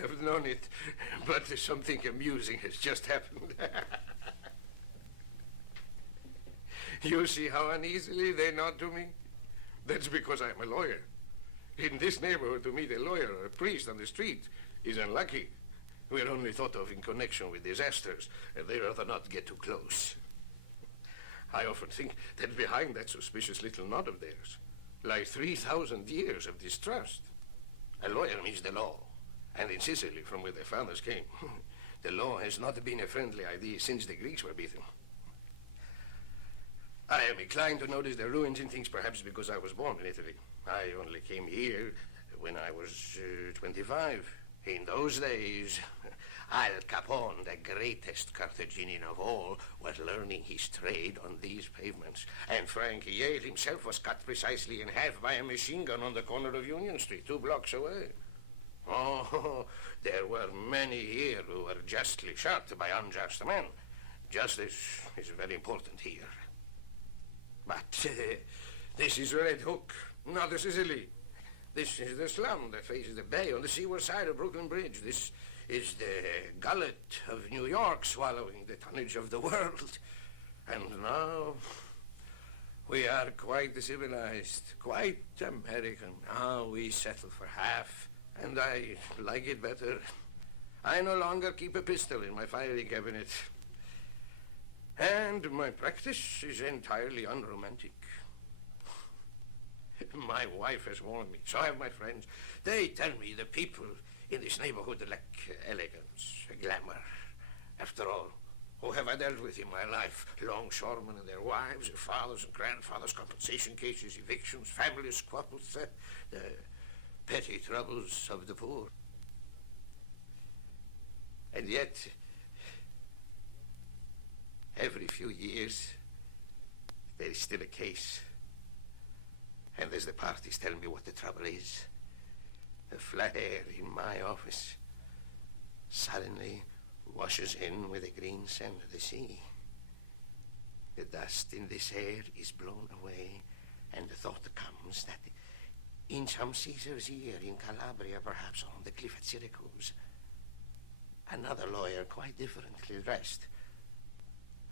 wouldn't have known it, but something amusing has just happened. You see how uneasily they nod to me? That's because I'm a lawyer. In this neighborhood, to meet a lawyer or a priest on the street is unlucky. We're only thought of in connection with disasters, and they'd rather not get too close. I often think that behind that suspicious little nod of theirs lie 3,000 years of distrust. A lawyer means the law, and in Sicily, from where their fathers came, the law has not been a friendly idea since the Greeks were beaten. I am inclined to notice the ruins in things perhaps because I was born in Italy. I only came here when I was 25. In those days, Al Capone, the greatest Carthaginian of all, was learning his trade on these pavements. And Frank Yale himself was cut precisely in half by a machine gun on the corner of Union Street, 2 blocks away. Oh, there were many here who were justly shot by unjust men. Justice is very important here. But this is Red Hook, not the Sicily. This is the slum that faces the bay on the seaward side of Brooklyn Bridge. This is the gullet of New York swallowing the tonnage of the world. And now we are quite civilized, quite American. Now we settle for half, and I like it better. I no longer keep a pistol in my filing cabinet. And my practice is entirely unromantic. My wife has warned me, so have my friends. They tell me the people in this neighborhood lack elegance, glamour. After all, who have I dealt with in my life? Longshoremen and their wives, their fathers and grandfathers, compensation cases, evictions, family squabbles, the petty troubles of the poor. And yet, every few years, there is still a case. And as the parties tell me what the trouble is, the flat air in my office suddenly washes in with the green sand of the sea. The dust in this air is blown away, and the thought comes that in some Caesar's ear in Calabria, perhaps on the cliff at Syracuse, another lawyer, quite differently dressed,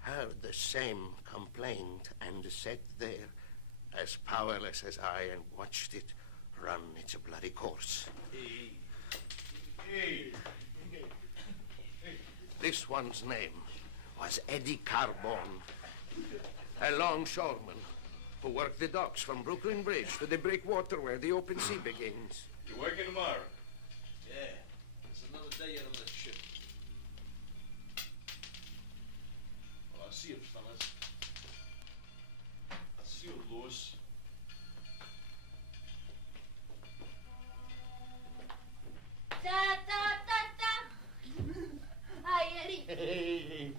heard the same complaint and sat there as powerless as I and watched it run its bloody course. This one's name was Eddie Carbone, a longshoreman who worked the docks from Brooklyn Bridge to the breakwater where the open sea begins. You working tomorrow? Yeah, it's another day out on that ship. Well, I'll see you, fellas. I'll see you, Lewis. Da, da, da, da. Hi, Eddie. Hey.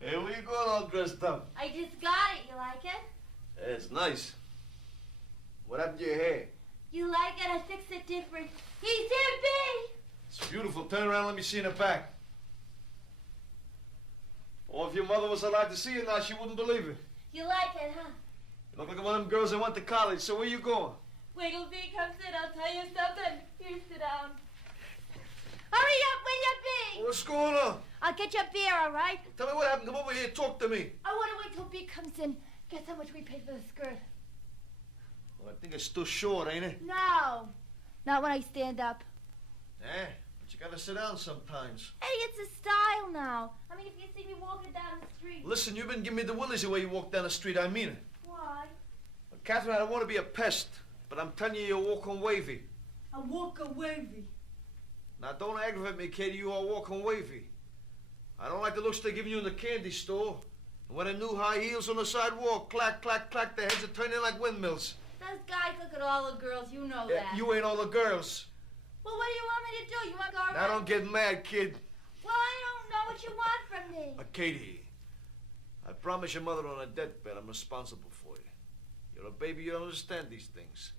Hey, where you going all dressed up? I just got it. You like it? Yeah, it's nice. What happened to your hair? You like it? I fixed it different. He's hippie! It's beautiful. Turn around, let me see in the back. Oh, if your mother was alive to see you now, she wouldn't believe it. You like it, huh? You look like one of them girls that went to college, so where you going? Wait till B comes in. I'll tell you something. Here, sit down. Hurry up, will you, B? What's going on? I'll get you a beer, all right? Tell me what happened. Come over here, talk to me. I want to wait till B comes in. Guess how much we paid for the skirt? Well, I think it's too short, ain't it? No. Not when I stand up. Yeah, but you gotta sit down sometimes. Hey, it's a style now. I mean, if you see me walking down the street. Listen, you've been giving me the willies the way you walk down the street. I mean it. Why? Well, Catherine, I don't want to be a pest, but I'm telling you, you're walking wavy. I walk a wavy. Now, don't aggravate me, Katie. You are walking wavy. I don't like the looks they're giving you in the candy store. And when the new high heels on the sidewalk, clack, clack, clack, their heads are turning like windmills. Those guys look at all the girls. You know Yeah, that. you ain't all the girls. Well, what do you want me to do? You want to go around? Now, don't get mad, kid. Well, I don't know what you want from me. Katie, I promise your mother on her deathbed I'm responsible for you. You're a baby, you don't understand these things.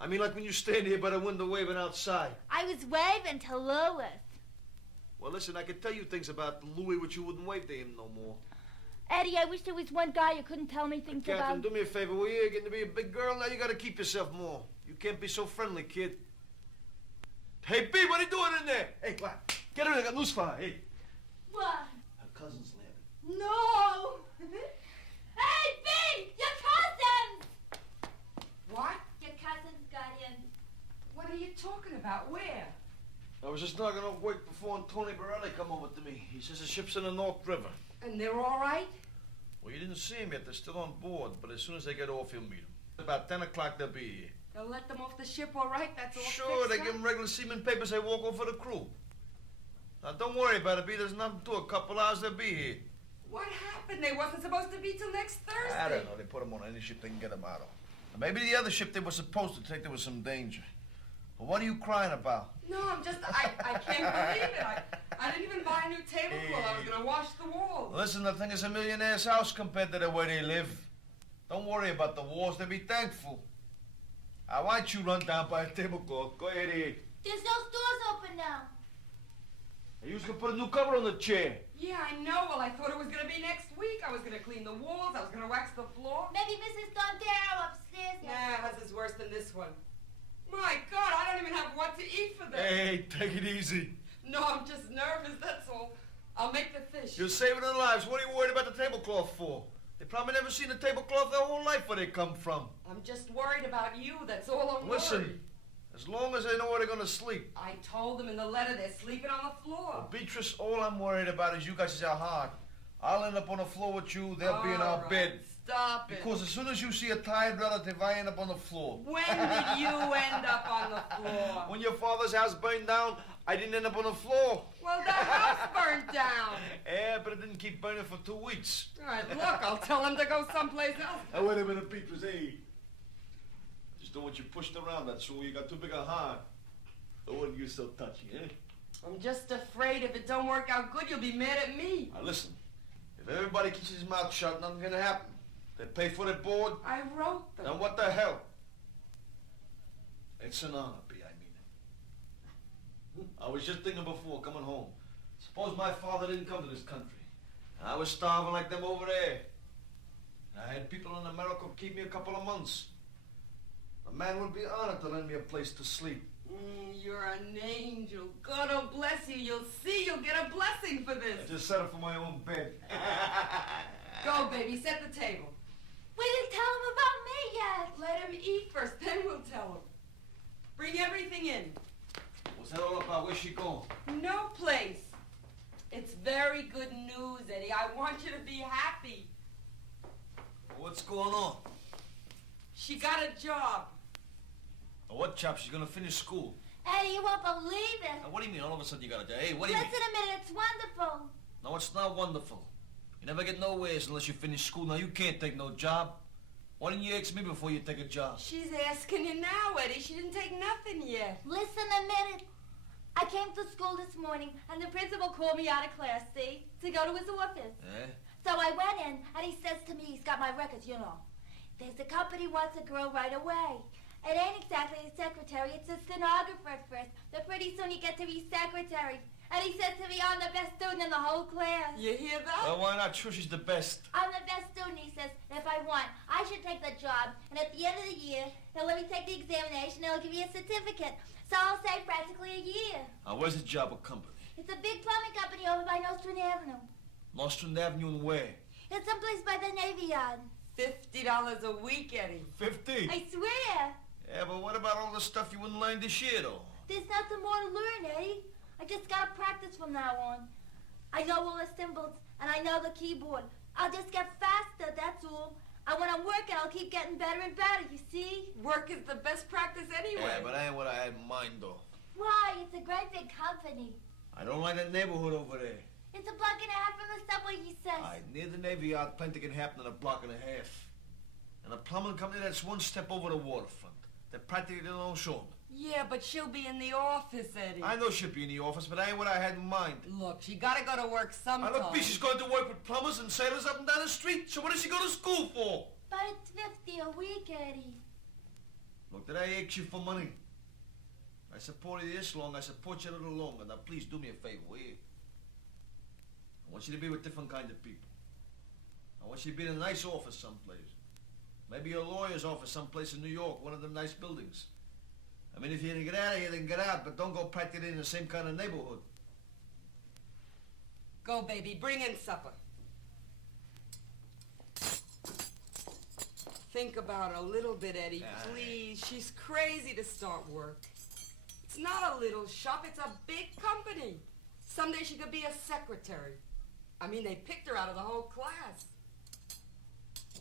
I mean, like when you stand here by the window waving outside. I was waving to Louis. Well, listen, I can tell you things about Louis which you wouldn't wave to him no more. Eddie, I wish there was one guy you couldn't tell me things Catherine, about. do me a favor, will you? You're getting to be a big girl now. You gotta keep yourself more. You can't be so friendly, kid. Hey, B, what are you doing in there? Hey, come on. Get her in. I got news for her. Hey. What? Her cousin's landing. No! Hey, B! Your cousins! What? Your cousins got in. What are you talking about? Where? I was just knocking off work before Tony Borelli come over to me. He says the ship's in the North River. And they're all right? Well, you didn't see him yet. They're still on board, but as soon as they get off, you'll meet them. About 10 o'clock, they'll be here. They'll let them off the ship all right? That's all Sure, fixed they up? give them regular seaman papers. They walk over for the crew. Now, don't worry about it, B. There's nothing to it. A couple hours, they'll be here. What happened? They wasn't supposed to be till next Thursday. I don't know. They put them on any ship they can get them out of. Now, maybe the other ship they were supposed to take, there was some danger. But what are you crying about? No, I can't believe it. I didn't even buy a new tablecloth. I was going to wash the walls. Listen, the thing is a millionaire's house compared to the way they live. Don't worry about the wars. They'll be thankful. I want you run down by a tablecloth. Go ahead, Eddie. There's no stores open now. You was going to put a new cover on the chair. Yeah, I know. Well, I thought it was going to be next week. I was going to clean the walls. I was going to wax the floor. Maybe Mrs. Dondero upstairs. Yeah, hers is worse than this one. My God, I don't even have what to eat for them. Hey, take it easy. No, I'm just nervous, that's all. I'll make the fish. You're saving their lives. What are you worried about the tablecloth for? They probably never seen a tablecloth their whole life where they come from. I'm just worried about you, that's all I'm Listen, worried. as long as they know where they're going to sleep. I told them in the letter they're sleeping on the floor. Well, Beatrice, all I'm worried about is you guys are hard. I'll end up on the floor with you. They'll be in our All bed. Stop it. Because as soon as you see a tired relative, I end up on the floor. When did you end up on the floor? When your father's house burned down, I didn't end up on the floor. Well, the house burned down. Yeah, but it didn't keep burning for 2 weeks. All right, look, I'll tell them to go someplace else. Now, wait a minute, Beatrice, hey. Just don't want you pushed around, that's all. You got too big a heart. I wouldn't you so touchy, eh? I'm just afraid if it don't work out good, you'll be mad at me. Now, listen. If everybody keeps his mouth shut, nothing's gonna happen. They pay for their board. I wrote them. Then what the hell? It's an honor, B, I mean it. I was just thinking before coming home. Suppose my father didn't come to this country. And I was starving like them over there. And I had people in America keep me a couple of months. A man would be honored to lend me a place to sleep. You're an angel. God will bless you. You'll see you'll get a blessing for this. I just set up for my own bed. Go, baby, set the table. We didn't tell him about me yet. Let him eat first, then we'll tell him. Bring everything in. What's that all about? Where's she going? No place. It's very good news, Eddie. I want you to be happy. What's going on? She got a job. What job? She's gonna finish school. Eddie, you won't believe it. Now, what do you mean all of a sudden you got a job? Hey, what do you Listen mean? a minute, it's wonderful. No, it's not wonderful. You never get nowhere unless you finish school. Now, you can't take no job. Why didn't you ask me before you take a job? She's asking you now, Eddie. She didn't take nothing yet. Listen a minute. I came to school this morning, and the principal called me out of class, see, to go to his office. Eh? So I went in, and he says to me, he's got my records, you know. There's a company wants a girl right away. It ain't exactly a secretary, it's a stenographer at first. But pretty soon you get to be secretary. And he says to me, I'm the best student in the whole class. You hear that? Well, why not? Sure, she's the best. I'm the best student, he says. If I want, I should take the job. And at the end of the year, he'll let me take the examination and he'll give me a certificate. So I'll say practically a year. Where's the job or company? It's a big plumbing company over by Nostrand Avenue. Nostrand Avenue and where? It's someplace by the Navy Yard. $50 a week, Eddie. 50. I swear. Yeah, but what about all the stuff you wouldn't learn this year, though? There's nothing more to learn, Eddie. I just gotta practice from now on. I know all the symbols, and I know the keyboard. I'll just get faster, that's all. And when I'm working, I'll keep getting better and better, you see? Work is the best practice anyway. Yeah, but that ain't what I had in mind, though. Why? It's a great big company. I don't like that neighborhood over there. It's a block and a half from the subway, he says. Near the Navy Yard, plenty can happen in a block and a half. And a plumbing company that's one step over the waterfront. They're practically the longshoreman. Yeah, but she'll be in the office, Eddie. I know she'll be in the office, but that ain't what I had in mind. Look, she gotta go to work sometime. Now, look, B, she's going to work with plumbers and sailors up and down the street. So what does she go to school for? But it's 50 a week, Eddie. Look, did I ask you for money? I supported you this long, I support you a little longer. Now, please do me a favor, will you? I want you to be with different kind of people. I want you to be in a nice office someplace. Maybe a lawyer's office someplace in New York, one of them nice buildings. I mean, if you're gonna get out of here, then get out, but don't go practically in the same kind of neighborhood. Go, baby. Bring in supper. Think about her a little bit, Eddie, please. She's crazy to start work. It's not a little shop, it's a big company. Someday she could be a secretary. I mean, they picked her out of the whole class.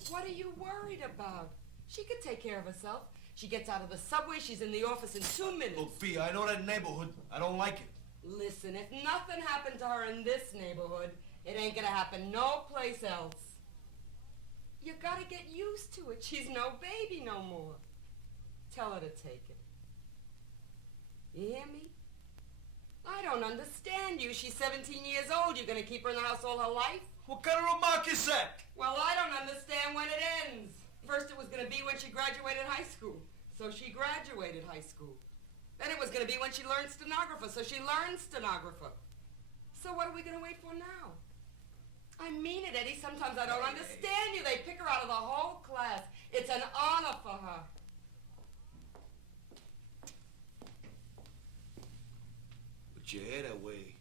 What are you worried about? She could take care of herself. She gets out of the subway, she's in the office in 2 minutes. Look, B, I know that neighborhood. I don't like it. Listen, if nothing happened to her in this neighborhood, it ain't gonna happen no place else. You gotta get used to it. She's no baby no more. Tell her to take it. You hear me? I don't understand you. She's 17 years old. You're gonna keep her in the house all her life? What kind of remark is that? Well, I don't understand when it ends. First it was gonna be when she graduated high school. So she graduated high school. Then it was gonna be when she learned stenographer. So she learned stenographer. So what are we gonna wait for now? I mean it, Eddie. Sometimes I don't understand you. They pick her out of the whole class. It's an honor for her. With your hair that way,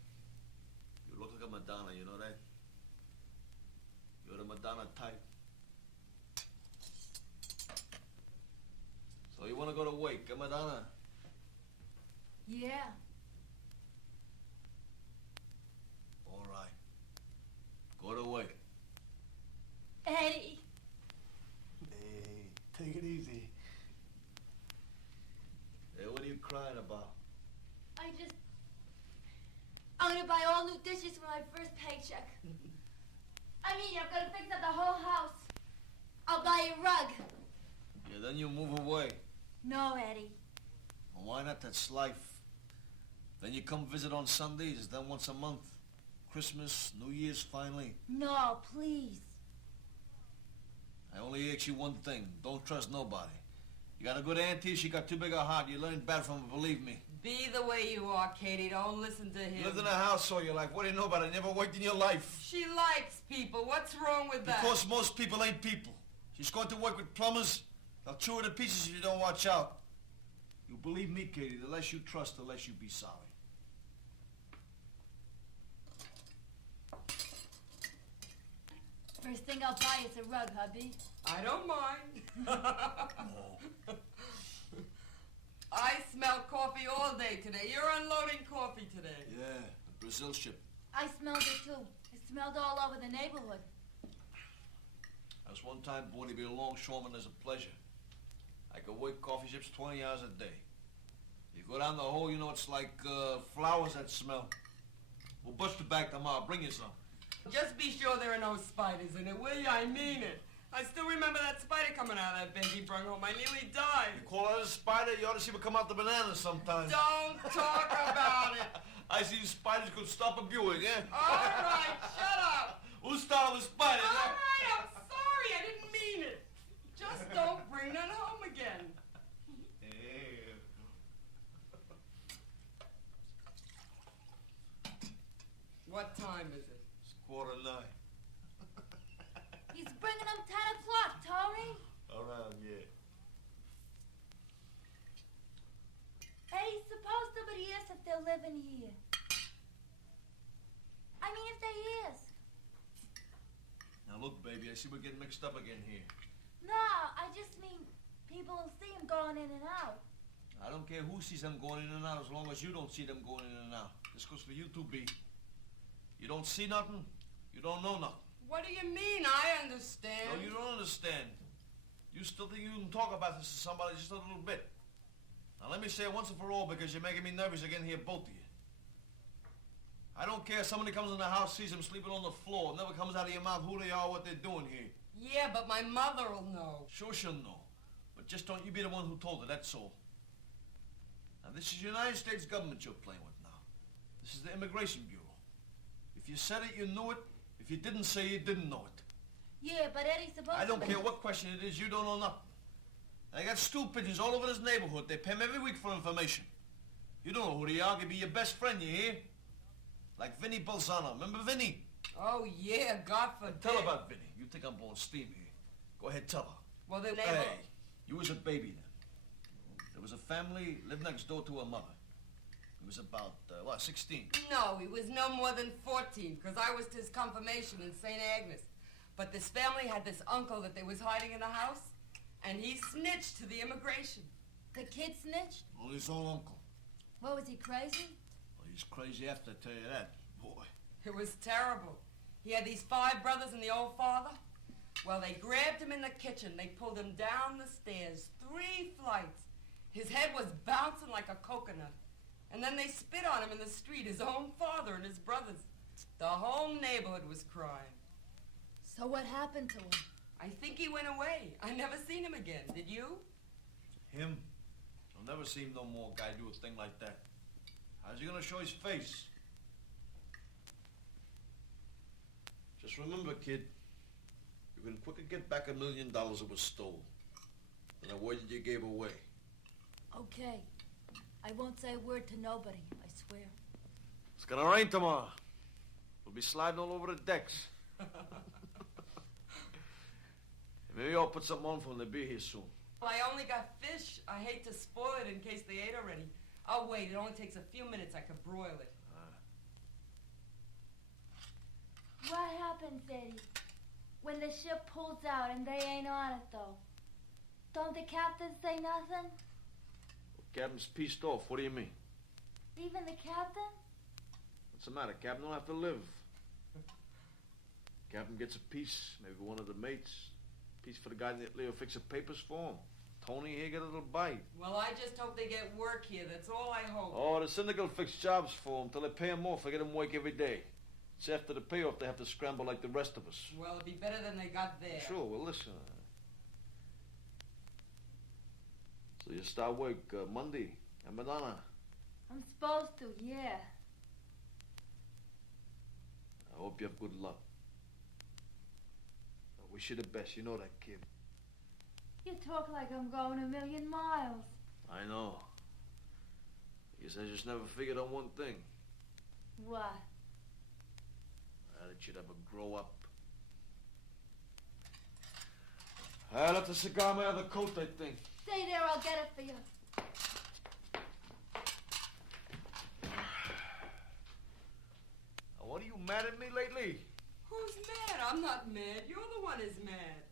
you look like a Madonna, you know that? You're the Madonna type. So you want to go to wake, eh, Madonna? Yeah. All right. Go to wake. Eddie. Hey, take it easy. Hey, what are you crying about? I'm gonna buy all new dishes for my first paycheck. I'm gonna fix up the whole house. I'll buy a rug. Yeah, then you move away. No, Eddie. Well, why not? That's life. Then you come visit on Sundays, then once a month. Christmas, New Year's, finally. No, please. I only ask you one thing. Don't trust nobody. You got a good auntie, she got too big a heart. You learned bad from her, believe me. Be the way you are, Katie. Don't listen to him. You lived in a house all your life. What do you know about it? Never worked in your life. She likes people. What's wrong with that? Because most people ain't people. She's going to work with plumbers. They'll chew her to pieces if you don't watch out. You believe me, Katie, the less you trust, the less you be sorry. First thing I'll buy is a rug, hubby. I don't mind. Oh. I smell coffee all day today. You're unloading coffee today. Yeah, the Brazil ship. I smelled it too. It smelled all over the neighborhood. I was one time born to be a longshoreman as a pleasure. I could work coffee ships 20 hours a day. You go down the hole, you know it's like flowers that smell. We'll bust it back tomorrow. Bring you some. Just be sure there are no spiders in it, will you? I mean it. I still remember that spider coming out of that baby brung home. I nearly died. You call it a spider? You ought to see it come out the bananas sometimes. Don't talk about it. I see the spiders could stop a Buick, eh? All right, shut up. Who started the spider? All right, I'm sorry. I didn't mean it. Just don't bring that home again. What time is it? It's 8:45. He's bringing them 10 o'clock, Tony. Around, yeah. Eddie, suppose somebody asks if they're living here. I mean, if they is. Now look, baby, I see we're getting mixed up again here. No, I just mean people will see him going in and out. I don't care who sees them going in and out as long as you don't see them going in and out. This goes for you too, B. You don't see nothing, you don't know nothing. What do you mean? I understand. No, you don't understand. You still think you can talk about this to somebody just a little bit. Now let me say it once and for all because you're making me nervous again here, both of you. I don't care if somebody comes in the house, sees them sleeping on the floor, never comes out of your mouth who they are, what they're doing here. Yeah, but my mother'll know. Sure she'll know. But just don't you be the one who told her, that's all. Now this is the United States government you're playing with now. This is the Immigration Bureau. If you said it, you knew it. If you didn't say it, you didn't know it. Yeah, but Eddie's supposed to... I don't care what question it is, you don't know nothing. I got stool pigeons all over this neighborhood. They pay me every week for information. You don't know who they are. They be your best friend, you hear? Like Vinny Bolzano. Remember Vinny? Oh, yeah, God forbid. Tell her about Vinny. You think I'm blowing steam here. Go ahead, tell her. Well, then they Hey, you was a baby then. There was a family lived next door to her mother. He was about, 16? No, he was no more than 14, because I was to his confirmation in St. Agnes. But this family had this uncle that they was hiding in the house, and he snitched to the immigration. The kid snitched? Well, his own uncle. What, was he crazy? Well, he's crazy after, I tell you that, boy. It was terrible. He had these 5 brothers and the old father. Well, they grabbed him in the kitchen. They pulled him down the stairs, 3 flights. His head was bouncing like a coconut. And then they spit on him in the street, his own father and his brothers. The whole neighborhood was crying. So what happened to him? I think he went away. I never seen him again. Did you? Him? I'll never see no more guy do a thing like that. How's he gonna show his face? Just remember, kid, you can quicker get back $1 million that was stolen than the word you gave away. Okay. I won't say a word to nobody, I swear. It's gonna rain tomorrow. We'll be sliding all over the decks. Maybe I'll put something on for them to be here soon. Well, I only got fish. I hate to spoil it in case they ate already. I'll wait. It only takes a few minutes. I could broil it. What happens, Eddie? When the ship pulls out and they ain't on it, though? Don't the captain say nothing? Captain's pieced off. What do you mean? Even the captain? What's the matter? Captain don't have to live. Captain gets a piece, maybe one of the mates. Piece for the guy that Leo fix the papers for him. Tony here get a little bite. Well, I just hope they get work here. That's all I hope. Oh, the syndicate will fix jobs for him till they pay him off. They get him work every day. It's after the payoff they have to scramble like the rest of us. Well, it'd be better than they got there. Sure, well, listen. So you start work Monday at Madonna. I'm supposed to, yeah. I hope you have good luck. I wish you the best. You know that, kid. You talk like I'm going 1,000,000 miles. I know. I guess I just never figured on one thing. What? That you'd ever grow up. I left the cigar in my other coat, I think. Stay there, I'll get it for you. What are you mad at me lately? Who's mad? I'm not mad. You're the one who's mad.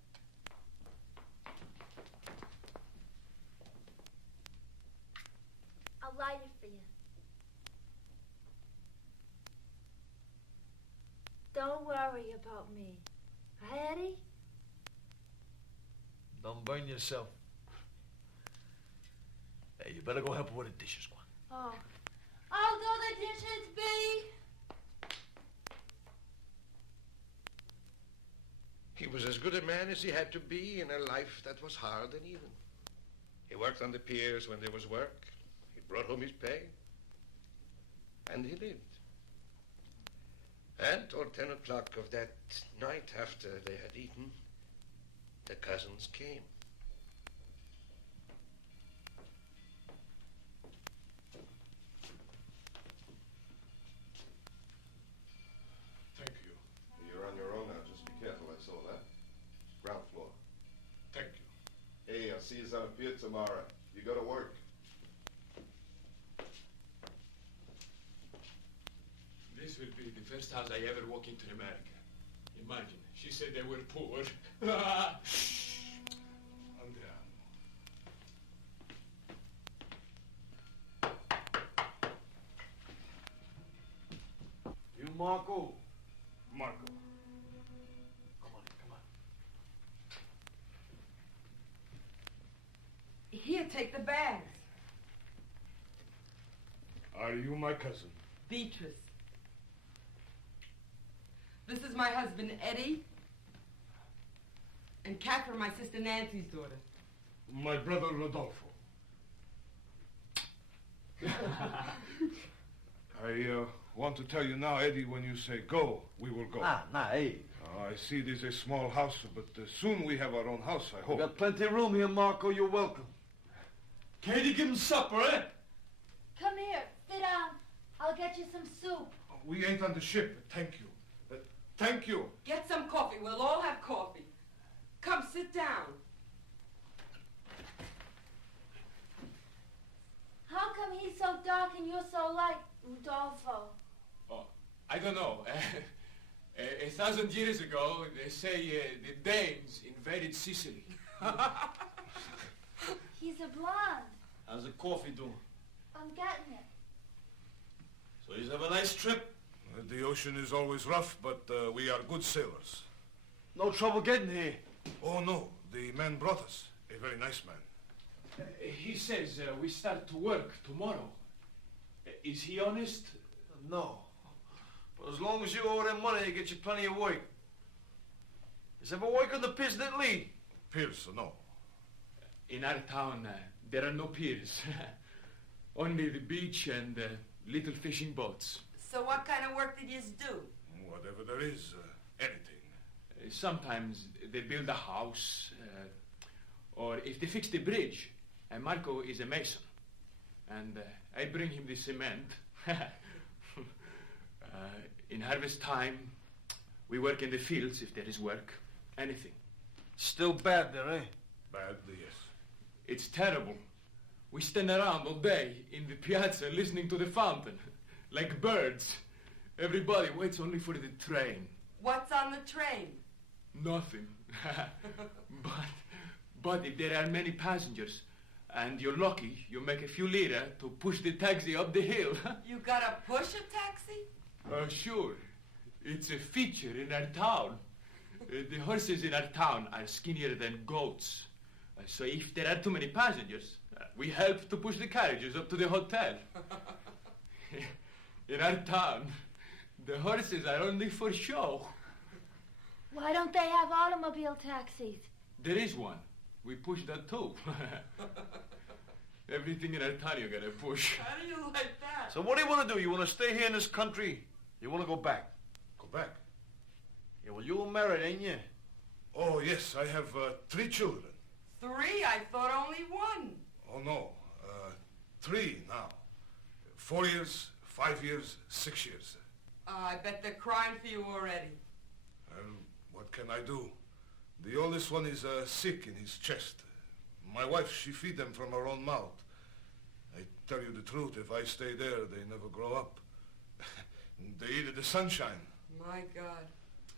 I'll light it for you. Don't worry about me. Huh, Eddie? Don't burn yourself. Hey, you better go help her with the dishes, one. Oh. I'll do the dishes, B. He was as good a man as he had to be in a life that was hard and even. He worked on the piers when there was work. He brought home his pay. And he lived. And toward 10 o'clock of that night after they had eaten, the cousins came. Thank you. You're on your own now. Just be careful, that's all, huh? Ground floor. Thank you. Hey, I'll see you on a pier tomorrow. You go to work. This will be the first house I ever walk into in America. Imagine, she said they were poor. Andiamo. You, Marco? Marco. Come on, come on. Here, take the bags. Are you my cousin? Beatrice. This is my husband, Eddie. And Catherine, my sister Nancy's daughter. My brother Rodolpho. I want to tell you now, Eddie, when you say go, we will go. Hey. I see this is a small house, but soon we have our own house, I We hope. got plenty of room here, Marco. You're welcome. Katie, give him supper, eh? Come here, sit down. I'll get you some soup. We ain't on the ship. Thank you. Thank you. Get some coffee. We'll all have coffee. Come, sit down. so dark and you're so light, Rodolpho? Oh, I don't know. 1,000 years ago, they say the Danes invaded Sicily. He's a blonde. How's the coffee doing? I'm getting it. So you have a nice trip? The ocean is always rough, but we are good sailors. No trouble getting here? Oh, no. The man brought us. A very nice man. He says we start to work tomorrow. Is he honest? No. But as long as you owe them money, they get you plenty of work. Is ever work on the piers that lead? Piers, no. In our town, there are no piers. Only the beach and little fishing boats. So what kind of work did you do? Whatever there is, anything. Sometimes they build a house, or if they fix the bridge, and Marco is a mason, and I bring him the cement. In harvest time, we work in the fields if there is work, anything. Still bad there, eh? Badly, yes. It's terrible. We stand around all day in the piazza listening to the fountain, like birds. Everybody waits only for the train. What's on the train? Nothing. But if there are many passengers, and you're lucky, you make a few lira to push the taxi up the hill. You gotta push a taxi? Sure. It's a feature in our town. The horses in our town are skinnier than goats. So if there are too many passengers, we help to push the carriages up to the hotel. In our town, the horses are only for show. Why don't they have automobile taxis? There is one. We push that too. Everything in our town you gotta push. How do you like that? So what do you want to do? You want to stay here in this country? You want to go back? Go back. Yeah, well, you were married, ain't you? Oh, yes, I have 3 children. 3? I thought only 1. Oh, no. 3 now. 4 years, 5 years, 6 years. I bet they're crying for you already. What can I do? The oldest one is sick in his chest. My wife, she feed them from her own mouth. I tell you the truth, if I stay there, they never grow up. They eat the sunshine. My God.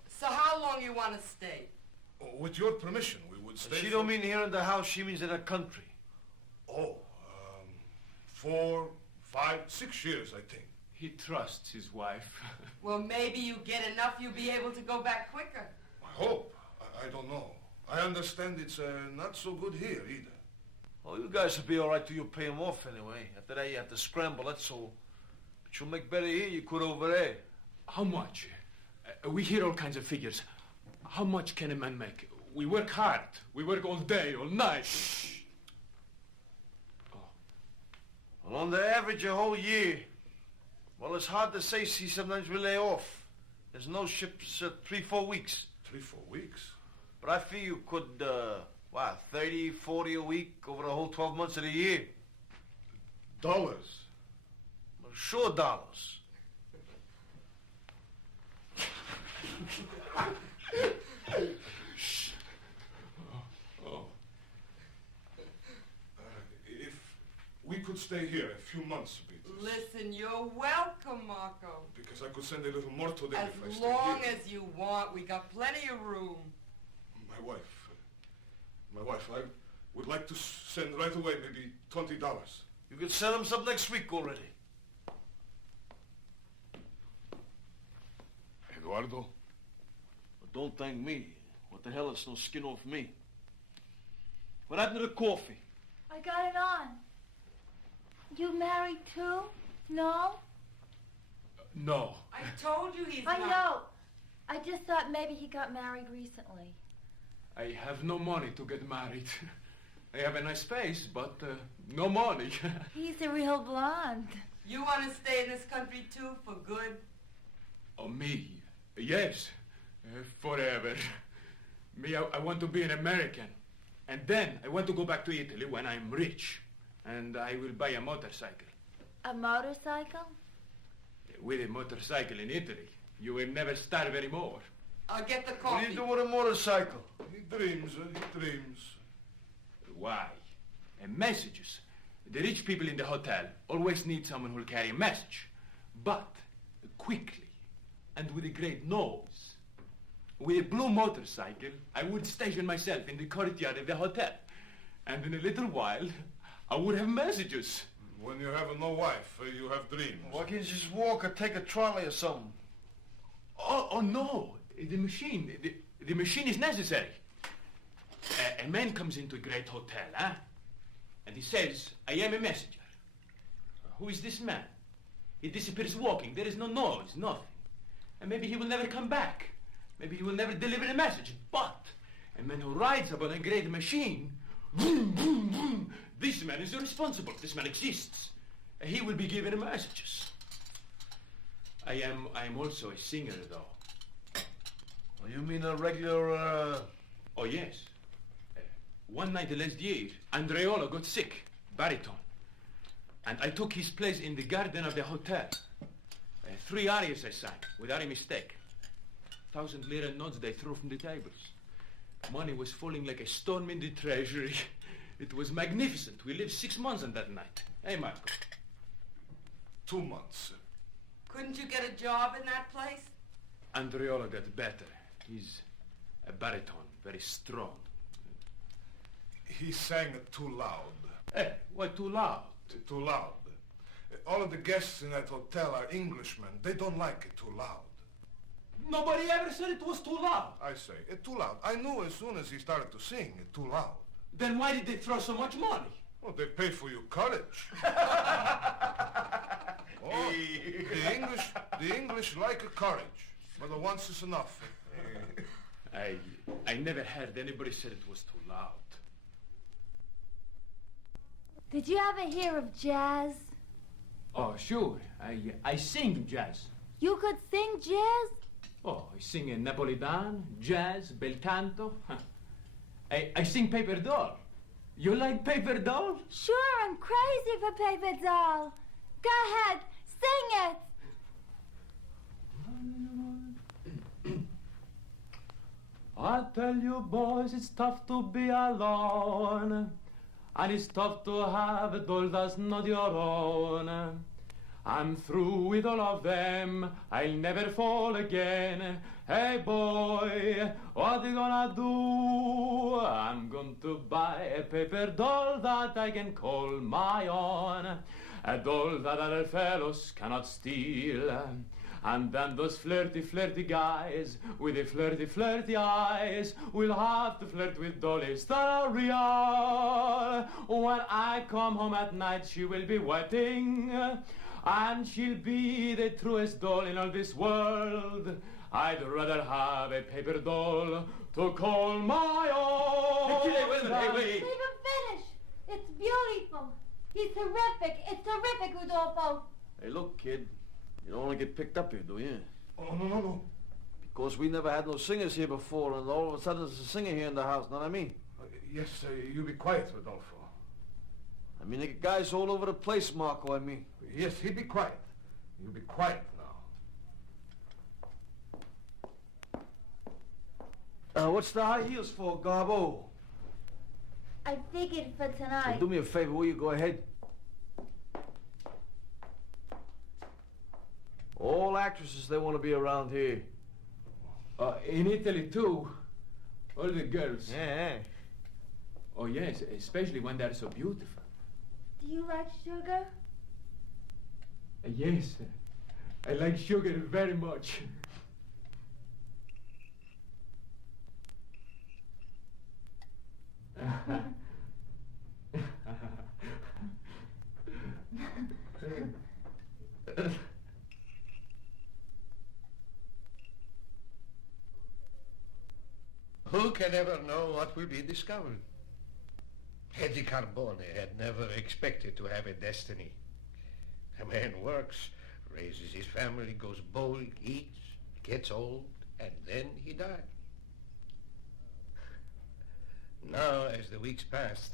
So how long you want to stay? Oh, with your permission, we would stay. She don't mean here in the house, she means in the country. Oh, 4, 5, 6 years, I think. He trusts his wife. Well, maybe you get enough, you'll be able to go back quicker. I hope. I don't know. I understand it's not so good here either. Well, you guys will be all right till you pay them off anyway. After that, you have to scramble, that's all. But you'll make better here, you could over there. How much? We hear all kinds of figures. How much can a man make? We work hard. We work all day, all night. Shh. Oh. Well, on the average, a whole year. Well, it's hard to say. See, sometimes we lay off. There's no ships 3-4 weeks. 3-4 weeks? But I feel you could, 30, 40 a week over the whole 12 months of the year. Dollars? Well, sure, dollars. Shh. Oh. If we could stay here a few months, Beatrice. Listen, you're welcome, Marco. Because I could send a little more to them if I As stay long here. as you want. We got plenty of room. My wife, I would like to send right away maybe $20. You could send them some next week already. Eduardo? But don't thank me. What the hell, it's no skin off me. What happened to the coffee? I got it on. You married too? No? No. I told you he's I not. know. I just thought maybe he got married recently. I have no money to get married. I have a nice face, but no money. He's a real blonde. You want to stay in this country too for good? Oh, me? Yes. Forever. Me, I want to be an American. And then I want to go back to Italy when I'm rich. And I will buy a motorcycle. A motorcycle? With a motorcycle in Italy, you will never starve anymore. I'll get the What coffee. do you do with a motorcycle? He dreams, he dreams. Why? And messages. The rich people in the hotel always need someone who'll carry a message, but quickly and with a great nose. With a blue motorcycle, I would station myself in the courtyard of the hotel, and in a little while, I would have messages. When you have no wife, you have dreams. Why can't you just walk or take a trolley or something? Oh no, the machine is necessary. A man comes into a great hotel, huh? And he says, I am a messenger. Who is this man? He disappears walking. There is no noise, nothing. And maybe he will never come back. Maybe he will never deliver a message. But a man who rides upon a great machine, boom, boom, boom, this man is responsible. This man exists. And he will be given messages. I am also a singer, though. Oh, you mean a regular, Oh, yes. One night last year, Andreolo got sick, baritone. And I took his place in the garden of the hotel. 3 arias I sang, without a mistake. 1,000 lira notes they threw from the tables. Money was falling like a storm in the treasury. It was magnificent. We lived 6 months on that night. Hey, Marco. 2 months. Couldn't you get a job in that place? Andreolo got better. He's a baritone, very strong. He sang too loud. Hey, why too loud? Too loud. All of the guests in that hotel are Englishmen. They don't like it too loud. Nobody ever said it was too loud. I say, it's too loud. I knew as soon as he started to sing, it's too loud. Then why did they throw so much money? Well, they pay for your courage. Oh, the English like a courage, but the once is enough. I never heard anybody said it was too loud. Did you ever hear of jazz? Oh, sure. I sing jazz. You could sing jazz? Oh, I sing Napolitan, jazz, bel canto. I sing paper doll. You like paper doll? Sure, I'm crazy for paper doll. Go ahead, sing it. I tell you boys, it's tough to be alone. And it's tough to have a doll that's not your own. I'm through with all of them, I'll never fall again. Hey boy, what you gonna do? I'm going to buy a paper doll that I can call my own. A doll that other fellows cannot steal. And then those flirty, flirty guys with the flirty, flirty eyes will have to flirt with dollies that are real. When I come home at night, she will be waiting, and she'll be the truest doll in all this world. I'd rather have a paper doll to call my own. Hey, wait. Leave him finish. It's beautiful. He's terrific. It's terrific, Rodolpho. Hey, look, kid. You don't want to get picked up here, do you? Oh, no. Because we never had no singers here before, and all of a sudden there's a singer here in the house, know what I mean? Yes, you be quiet, Rodolfo. I mean, they got guys all over the place, Marco, I mean. Yes, he be quiet. You be quiet now. What's the high heels for, Garbo? I figured for tonight. Well, do me a favor, will you go ahead? All actresses, they want to be around here. In Italy, too. All the girls. Yeah. Oh, yes, especially when they're so beautiful. Do you like sugar? Yes, I like sugar very much. Who can ever know what will be discovered? Eddie Carbone had never expected to have a destiny. A man works, raises his family, goes bowling, eats, gets old, and then he died. Now, as the weeks passed,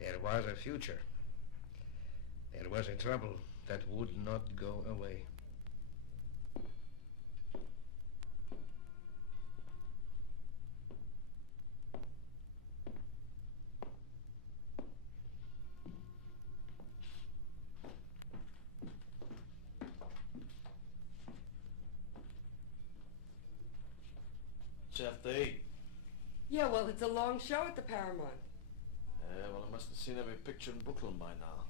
there was a future. There was a trouble that would not go away. after 8. Yeah, well, it's a long show at the Paramount. Yeah, well, I must have seen every picture in Brooklyn by now.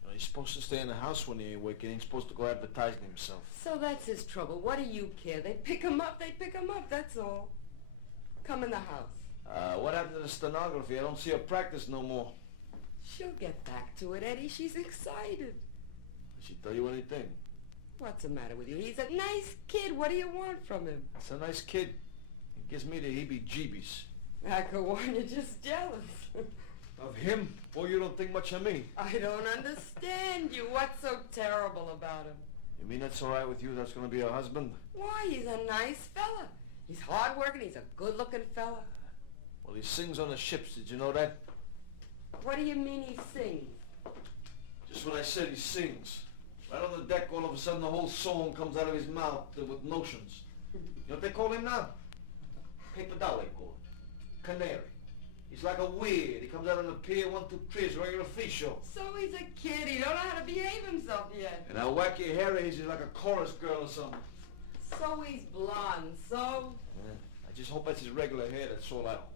You know, he's supposed to stay in the house when he ain't working. He ain't supposed to go advertising himself. So that's his trouble. What do you care? They pick him up, that's all. Come in the house. What happened to the stenography? I don't see her practice no more. She'll get back to it, Eddie. She's excited. Did she tell you anything? What's the matter with you? He's a nice kid. What do you want from him? That's a nice kid. He gives me the heebie-jeebies. I could warn you're just jealous. Of him? Boy, you don't think much of me. I don't understand you. What's so terrible about him? You mean that's all right with you? That's going to be her husband? Why, he's a nice fella. He's hard-working. He's a good-looking fella. Well, he sings on the ships. Did you know that? What do you mean he sings? Just what I said, he sings. Right on the deck, all of a sudden, the whole song comes out of his mouth with notions. You know what they call him now? Paper doll, they call him. Canary. He's like a weird. He comes out on the pier, 1, 2, 3, it's a regular fish show. So he's a kid. He don't know how to behave himself yet. And how wacky hair is, he's like a chorus girl or something. So he's blonde, so? Yeah. I just hope that's his regular hair, that's all I hope.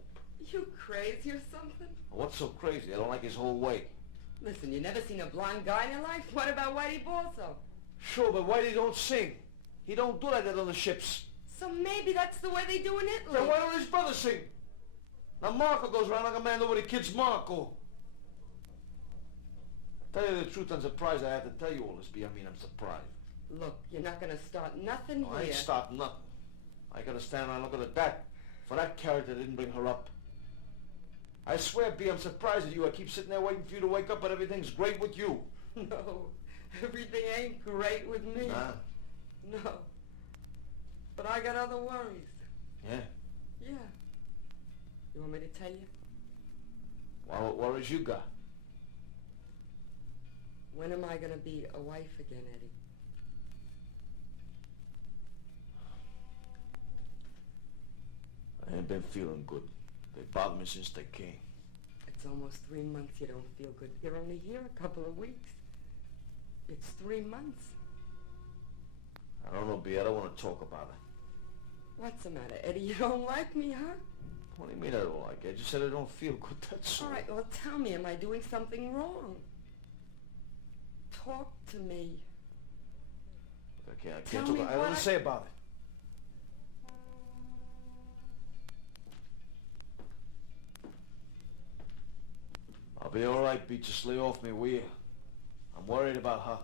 You crazy or something? What's so crazy? I don't like his whole way. Listen, you never seen a blonde guy in your life? What about Whitey Balso? Sure, but Whitey don't sing. He don't do like that on the ships. So maybe that's the way they do in Italy. Then why don't his brother sing? Now Marco goes around like a man nobody kids Marco. Tell you the truth, I'm surprised I have to tell you all this, B. I mean, I'm surprised. Look, you're not going to start nothing I ain't here. stopped nothing. I gotta stand around looking at that. For that character didn't bring her up. I swear, B, I'm surprised at you. I keep sitting there waiting for you to wake up, but everything's great with you. No, everything ain't great with me. Nah. No. But I got other worries. Yeah? Yeah. You want me to tell you? Well, what worries you got? When am I going to be a wife again, Eddie? I ain't been feeling good. They bothered me since they came. It's almost 3 months you don't feel good. You're only here a couple of weeks. It's 3 months. I don't know, B. I don't want to talk about it. What's the matter, Eddie? You don't like me, huh? What do you mean I don't like it? I just said I don't feel good, that's all. All right, well, tell me, am I doing something wrong? Talk to me. Look, I can't Tell talk me about it. I don't what want to say about it. I'll be all right, B. Just lay off me, will you? I'm worried about her.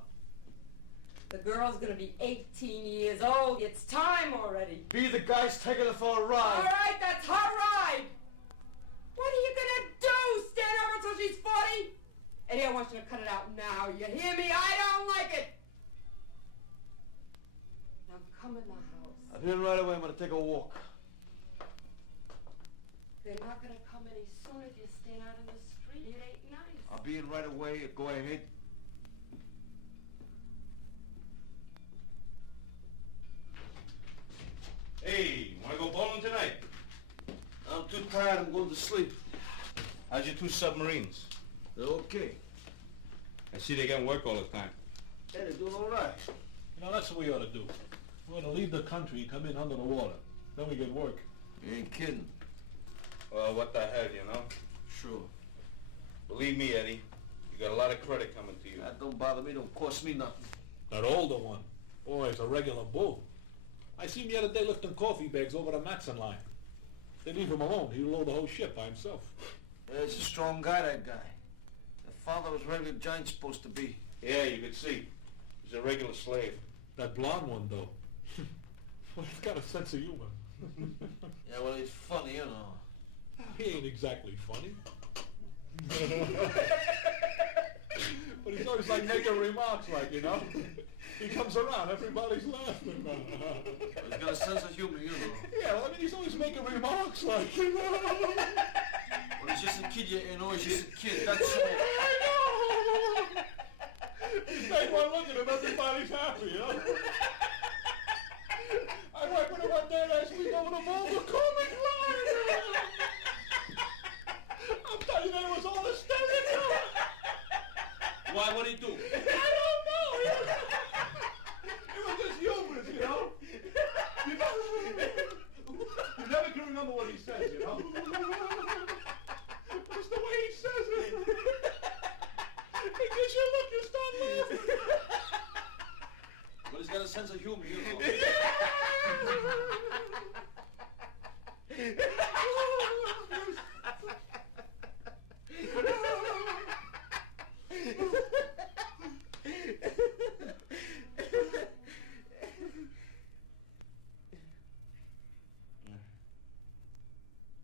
The girl's gonna be 18 years old. It's time already. B, the guy's taking her for a All ride. right, that's her ride. What are you gonna do? Stand over until she's 40? Eddie, I want you to cut it out now. You hear me? I don't like it. Now come in the house. I'll be in right away. I'm going to take a walk. They're not gonna come any sooner if you stand out in the street. It ain't nice. I'll be in right away. Go ahead. Hey, wanna go bowling tonight? I'm too tired. I'm going to sleep. How's your 2 submarines? They're okay. I see they get work all the time. Yeah, they're doing all right. You know, that's what we ought to do. We ought to leave the country and come in under the water. Then we get work. You ain't kidding. Well, what the hell, you know? Sure. Believe me, Eddie, you got a lot of credit coming to you. That don't bother me. Don't cost me nothing. That older one. Boy, it's a regular bull. I seen him the other day lifting coffee bags over the Matson line. They leave him alone. He'll load the whole ship by himself. Yeah, he's a strong guy, that guy. The father was regular giant supposed to be. Yeah, you could see. He's a regular slave. That blonde one, though. Well, he's got a sense of humor. Yeah, well, he's funny, you know. He ain't exactly funny. But he's always like making remarks, like, you know. He comes around, everybody's laughing. He's got a sense of humor, you know. Yeah, well, I mean, he's always making remarks, like, you know. Well, he's just a kid, you know. He's just a kid. That's all. I know. He's like one look at him, everybody's happy, you know. I went with him one day last week over the ball for comic line. I'm telling you, that was all hysterical. Why? What'd he do? I don't know. It was just humorous, you know. You never to me, you know.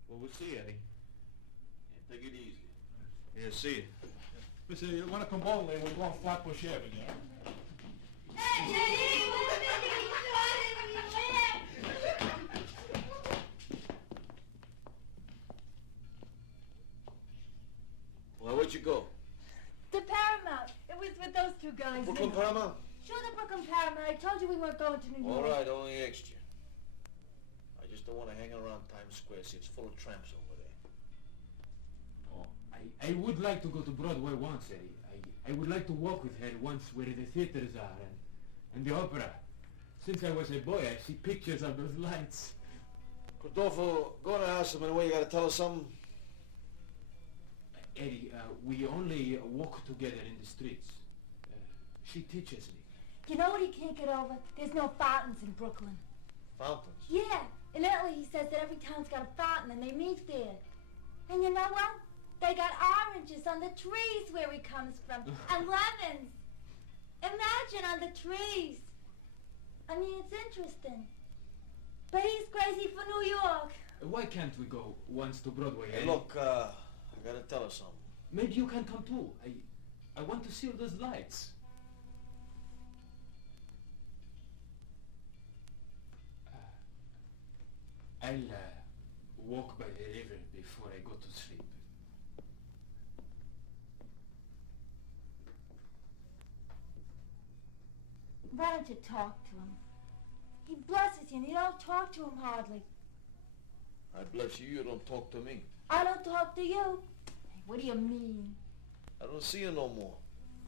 Well, we'll see, Eddie. Yeah, take it easy. Yeah, see you. Listen, you want to come home later? We're going Flatbush Avenue, yeah? Hey, Eddie, what's Well, where'd you go? The Paramount. It was with those two guys. Brooklyn Paramount? Sure, the Brooklyn Paramount. I told you we weren't going to New All York. right, only asked you. I just don't want to hang around Times Square. See, it's full of tramps over there. Oh, I would like to go to Broadway once, Eddie. I would like to walk with her once where the theaters are and the opera. Since I was a boy, I see pictures of those lights. Rodolpho, go in the house a minute. What, you got to tell us something? Eddie, we only walk together in the streets. She teaches me. You know what he can't get over? There's no fountains in Brooklyn. Fountains? Yeah. In Italy, he says that every town's got a fountain and they meet there. And you know what? They got oranges on the trees where he comes from. And lemons. Imagine on the trees. I mean, it's interesting. But he's crazy for New York. Why can't we go once to Broadway, Hey, Eddie? look, I got to tell us something. Maybe you can come too. I want to see all those lights. I'll walk by the river before I go to sleep. Why don't you talk to him? He blesses you and you don't talk to him hardly. I bless you, you don't talk to me. I don't talk to you. Hey, what do you mean? I don't see you no more.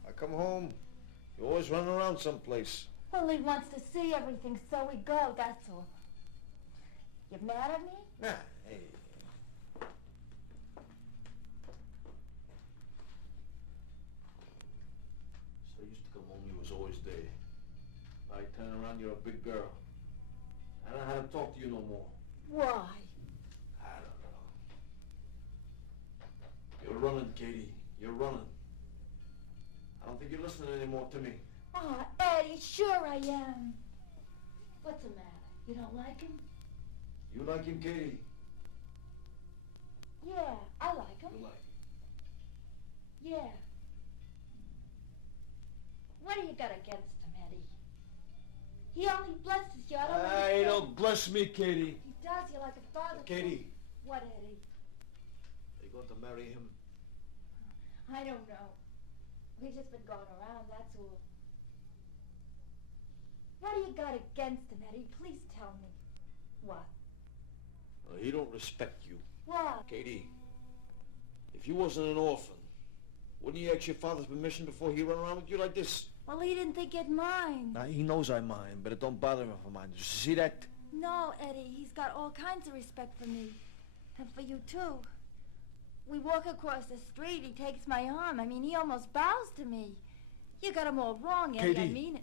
I come home, you're always running around someplace. Well, he wants to see everything, so we go, that's all. You mad at me? Nah, hey. So I used to come home, you was always there. I turn around, you're a big girl. I don't know how to talk to you no more. Why? I don't know. You're running, Katie. You're running. I don't think you're listening anymore to me. Oh, Eddie, sure I am. What's the matter? You don't like him? You like him, Katie? Yeah, I like him. You like him. Yeah. What do you got against him, Eddie? He only blesses you. I don't Hey, understand. don't bless me, Katie. He does. You're like a father. Katie. What, Eddie? Are you going to marry him? I don't know. We've just been going around, that's all. What do you got against him, Eddie? Please tell me. What? Well, he don't respect you. What? Katie, if you wasn't an orphan, wouldn't you ask your father's permission before he run around with you like this? Well, he didn't think you'd mind. Now, he knows I mind, but it don't bother him if I mind. Did you see that? No, Eddie, he's got all kinds of respect for me. And for you, too. We walk across the street, he takes my arm. I mean, he almost bows to me. You got him all wrong, Eddie. Katie. I mean it.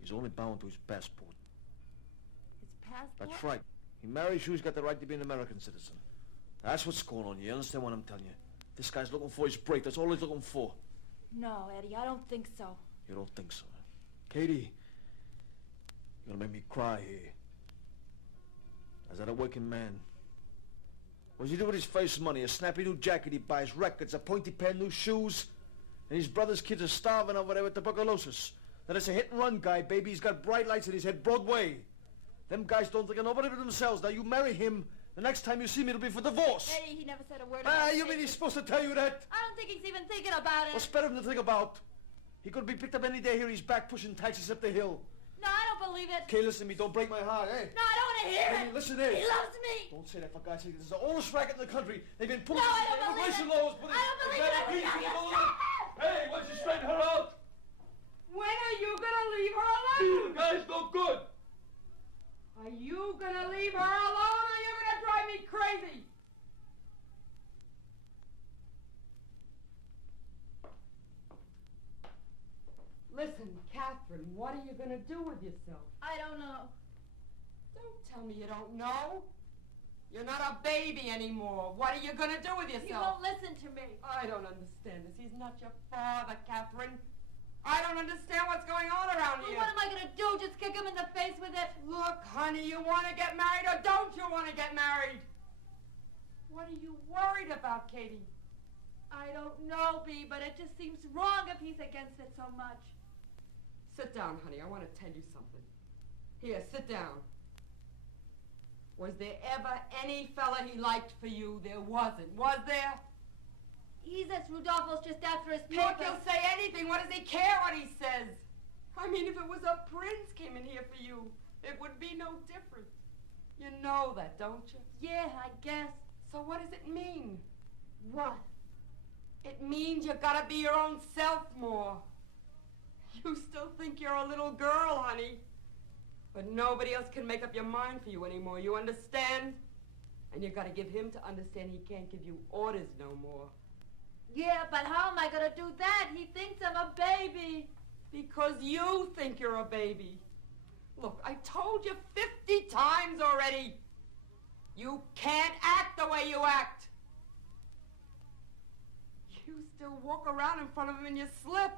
He's only bowing to his passport. His passport? That's right. He marries you, he's got the right to be an American citizen. That's what's going on. You understand what I'm telling you? This guy's looking for his break. That's all he's looking for. No, Eddie, I don't think so. You don't think so? Katie, you're gonna make me cry here. Is that a working man? What does he do with his first money? A snappy new jacket he buys, records, a pointy pair of new shoes? And his brother's kids are starving over there with tuberculosis. That it's a hit-and-run guy, baby. He's got bright lights in his head, Broadway. Them guys don't think of nobody but themselves. Now, you marry him, the next time you see me, it'll be for divorce. Eddie, he never said a word about it. You mean he's supposed to tell you that? I don't think he's even thinking about it. What's better than to think about? He could be picked up any day here. He's back pushing taxis up the hill. No, I don't believe it. Okay, listen to me. Don't break my heart, eh? No, I don't want to hear Hey, it. listen here. He loves me. Don't say that, for God's sake. This is the oldest racket in the country. They've been pulling No, I don't believe immigration it. laws. I don't believe it. Hey, why don't you straighten her out? When are you gonna leave her alone? You guys no good. Are you gonna leave her alone or are you gonna drive me crazy? Listen, Kath, Catherine, what are you going to do with yourself? I don't know. Don't tell me you don't know. You're not a baby anymore. What are you going to do with yourself? You won't listen to me. I don't understand this. He's not your father, Catherine. I don't understand what's going on around Well, here. what am I going to do? Just kick him in the face with it? Look, honey, you want to get married or don't you want to get married? What are you worried about, Katie? I don't know, Bea, but it just seems wrong if he's against it so much. Sit down, honey. I want to tell you something. Here, sit down. Was there ever any fella he liked for you? There wasn't. Was there? He says Rodolfo's just after his Look, papers. he'll say anything. What does he care what he says? I mean, if it was a prince came in here for you, it would be no different. You know that, don't you? Yeah, I guess. So what does it mean? What? It means you gotta be your own self more. You still think you're a little girl, honey. But nobody else can make up your mind for you anymore, you understand? And you gotta give him to understand he can't give you orders no more. Yeah, but how am I going to do that? He thinks I'm a baby. Because you think you're a baby. Look, I told you 50 times already. You can't act the way you act. You still walk around in front of him in your slip.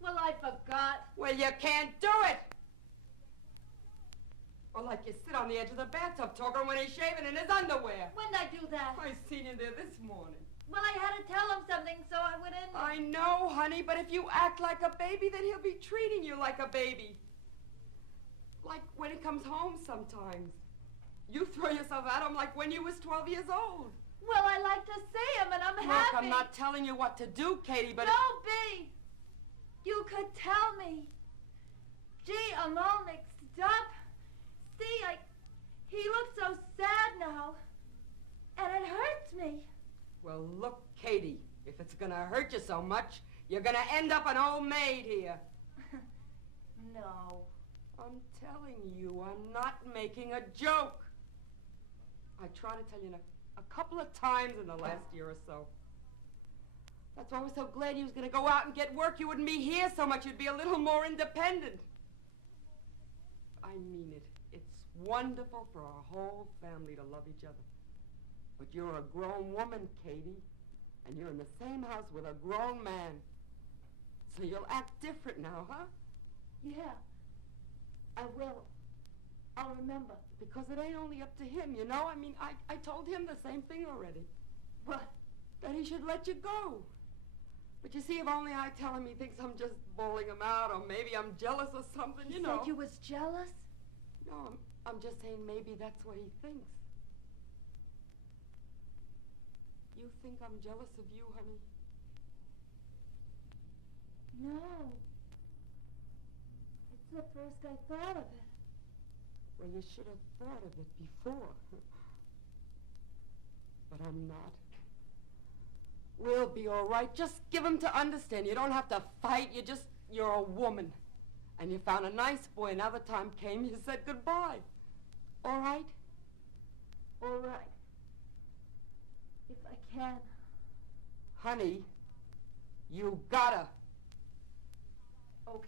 Well, I forgot. Well, you can't do it. Or like you sit on the edge of the bathtub talking when he's shaving in his underwear. When did I do that? I seen you there this morning. Well, I had to tell him something, so I went in. I know, honey, but if you act like a baby, then he'll be treating you like a baby. Like when he comes home sometimes. You throw yourself at him like when you was 12 years old. Well, I like to see him, and I'm Look, happy. I'm not telling you what to do, Katie, but... No, Bea. You could tell me. Gee, I'm all mixed up. See, he looks so sad now. And it hurts me. Well, look, Katie, if it's gonna hurt you so much, you're gonna end up an old maid here. No. I'm telling you, I'm not making a joke. I tried to tell you a couple of times in the last year or so. That's why I was so glad you was gonna go out and get work. You wouldn't be here so much. You'd be a little more independent. I mean it. It's wonderful for our whole family to love each other. But you're a grown woman, Katie, and you're in the same house with a grown man. So you'll act different now, huh? Yeah. I will. I'll remember. Because it ain't only up to him, you know? I mean, I told him the same thing already. What? That he should let you go. But you see, if only I tell him, he thinks I'm just bowling him out, or maybe I'm jealous or something, you know. Said you was jealous? No, I'm just saying maybe that's what he thinks. You think I'm jealous of you, honey? No. It's the first I thought of it. Well, you should have thought of it before. But I'm not. We'll be all right. Just give him to understand. You don't have to fight. You're a woman. And you found a nice boy. Now the time came, you said goodbye. All right? All right. If I can. Honey, you gotta. Okay.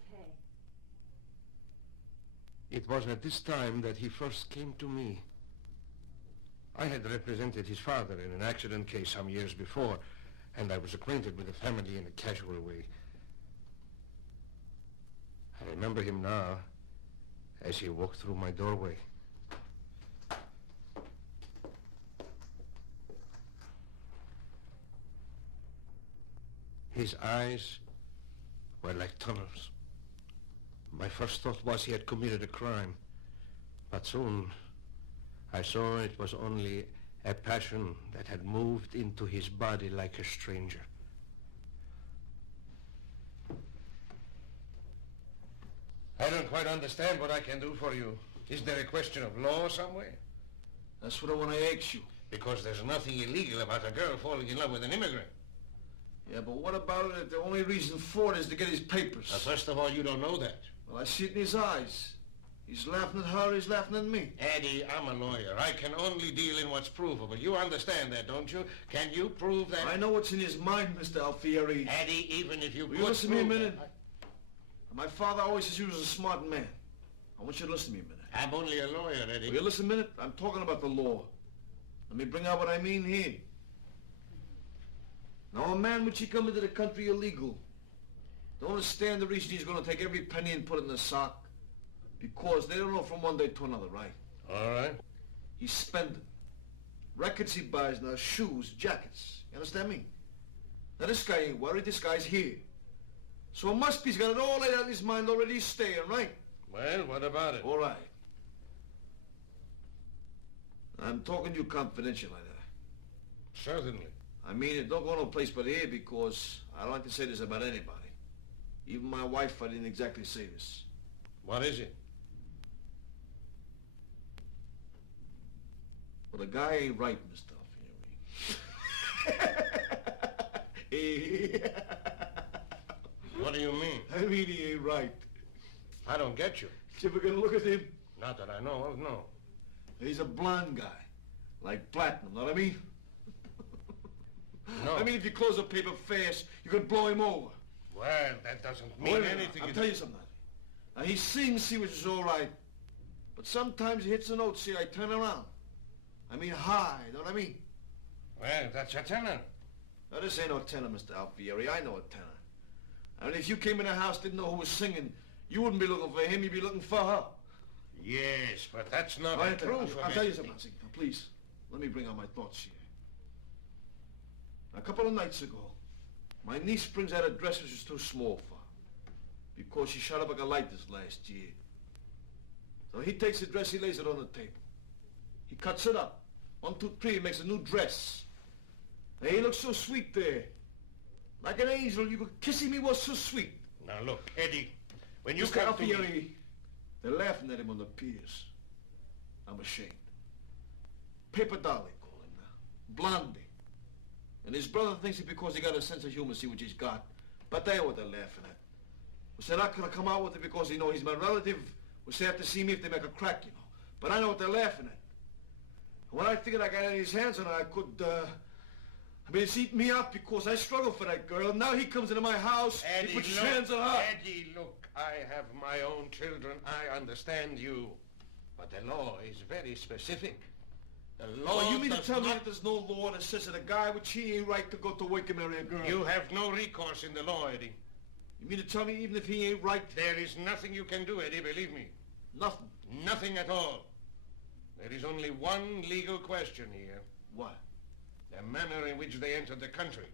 It was at this time that he first came to me. I had represented his father in an accident case some years before, and I was acquainted with the family in a casual way. I remember him now as he walked through my doorway. His eyes were like tunnels. My first thought was he had committed a crime, but soon I saw it was only a passion that had moved into his body like a stranger. I don't quite understand what I can do for you. Is there a question of law somewhere? That's what I want to ask you. Because there's nothing illegal about a girl falling in love with an immigrant. Yeah, but what about it if the only reason for it is to get his papers? First of all, you don't know that. Well, I see it in his eyes. He's laughing at her, he's laughing at me. Eddie, I'm a lawyer. I can only deal in what's provable. You understand that, don't you? Can you prove that? I know what's in his mind, Mr. Alfieri. Eddie, even if you Will could you listen to me a prove minute? that, My father always says you was a smart man. I want you to listen to me a minute. I'm only a lawyer, Eddie. Will you listen a minute? I'm talking about the law. Let me bring out what I mean here. Now, a man which he come into the country illegal, don't understand the reason he's going to take every penny and put it in the sock. Because they don't know from one day to another, right? All right. He's spending. Records he buys now, shoes, jackets. You understand me? Now, this guy ain't worried. This guy's here. So it must be he's got it all laid out in his mind already. He's staying, right? Well, what about it? All right. I'm talking to you confidential like that. Certainly. I mean, it don't go no place but here because I don't like to say this about anybody. Even my wife, I didn't exactly say this. What is it? Well, the guy ain't right, Mr. Alfieri. What do you mean? I mean, he ain't right. I don't get you. You ever gonna look at him? Not that I know of, no. He's a blonde guy. Like platinum, know what I mean? No. I mean, if you close the paper fast, you could blow him over. Well, that doesn't mean Wait a minute, anything. I'll tell you something. Now, he sings, which is all right. But sometimes he hits a note, see, I turn around. I mean, high, know what I mean? Well, that's a tenor. Now, this ain't no tenor, Mr. Alfieri. I know a tenor. I mean, if you came in the house, didn't know who was singing, you wouldn't be looking for him, you'd be looking for her. Yes, but that's not Right, true. I'll tell you something, now, please. Let me bring out my thoughts here. A couple of nights ago, my niece brings out a dress which is too small for her because she shot up like a light this last year. So he takes the dress, he lays it on the table. He cuts it up. 1, 2, 3, he makes a new dress. And he looks so sweet there. Like an angel, you could kiss him, he was so sweet. Now look, Eddie, when you Mr. come to me... Alfieri, they're laughing at him on the piers. I'm ashamed. Paper doll, they call him now. Blondie. And his brother thinks it because he got a sense of humor, see what he's got. But they know what they're laughing at. Well, they're not going to come out with it because they know he's my relative. Well, they have to see me if they make a crack, you know. But I know what they're laughing at. And when I figured I got his hands on her, I could, it's eating me up because I struggled for that girl. And now he comes into my house, Eddie, he puts his look, hands on her. Eddie, look, I have my own children. I understand you. But the law is very specific. The law Oh, you mean to does tell me not... that there's no law that says that a guy which he ain't right to go to work and marry a girl? You have no recourse in the law, Eddie. You mean to tell me even if he ain't right? There is nothing you can do, Eddie, believe me. Nothing. Nothing at all. There is only one legal question here. What? The manner in which they entered the country.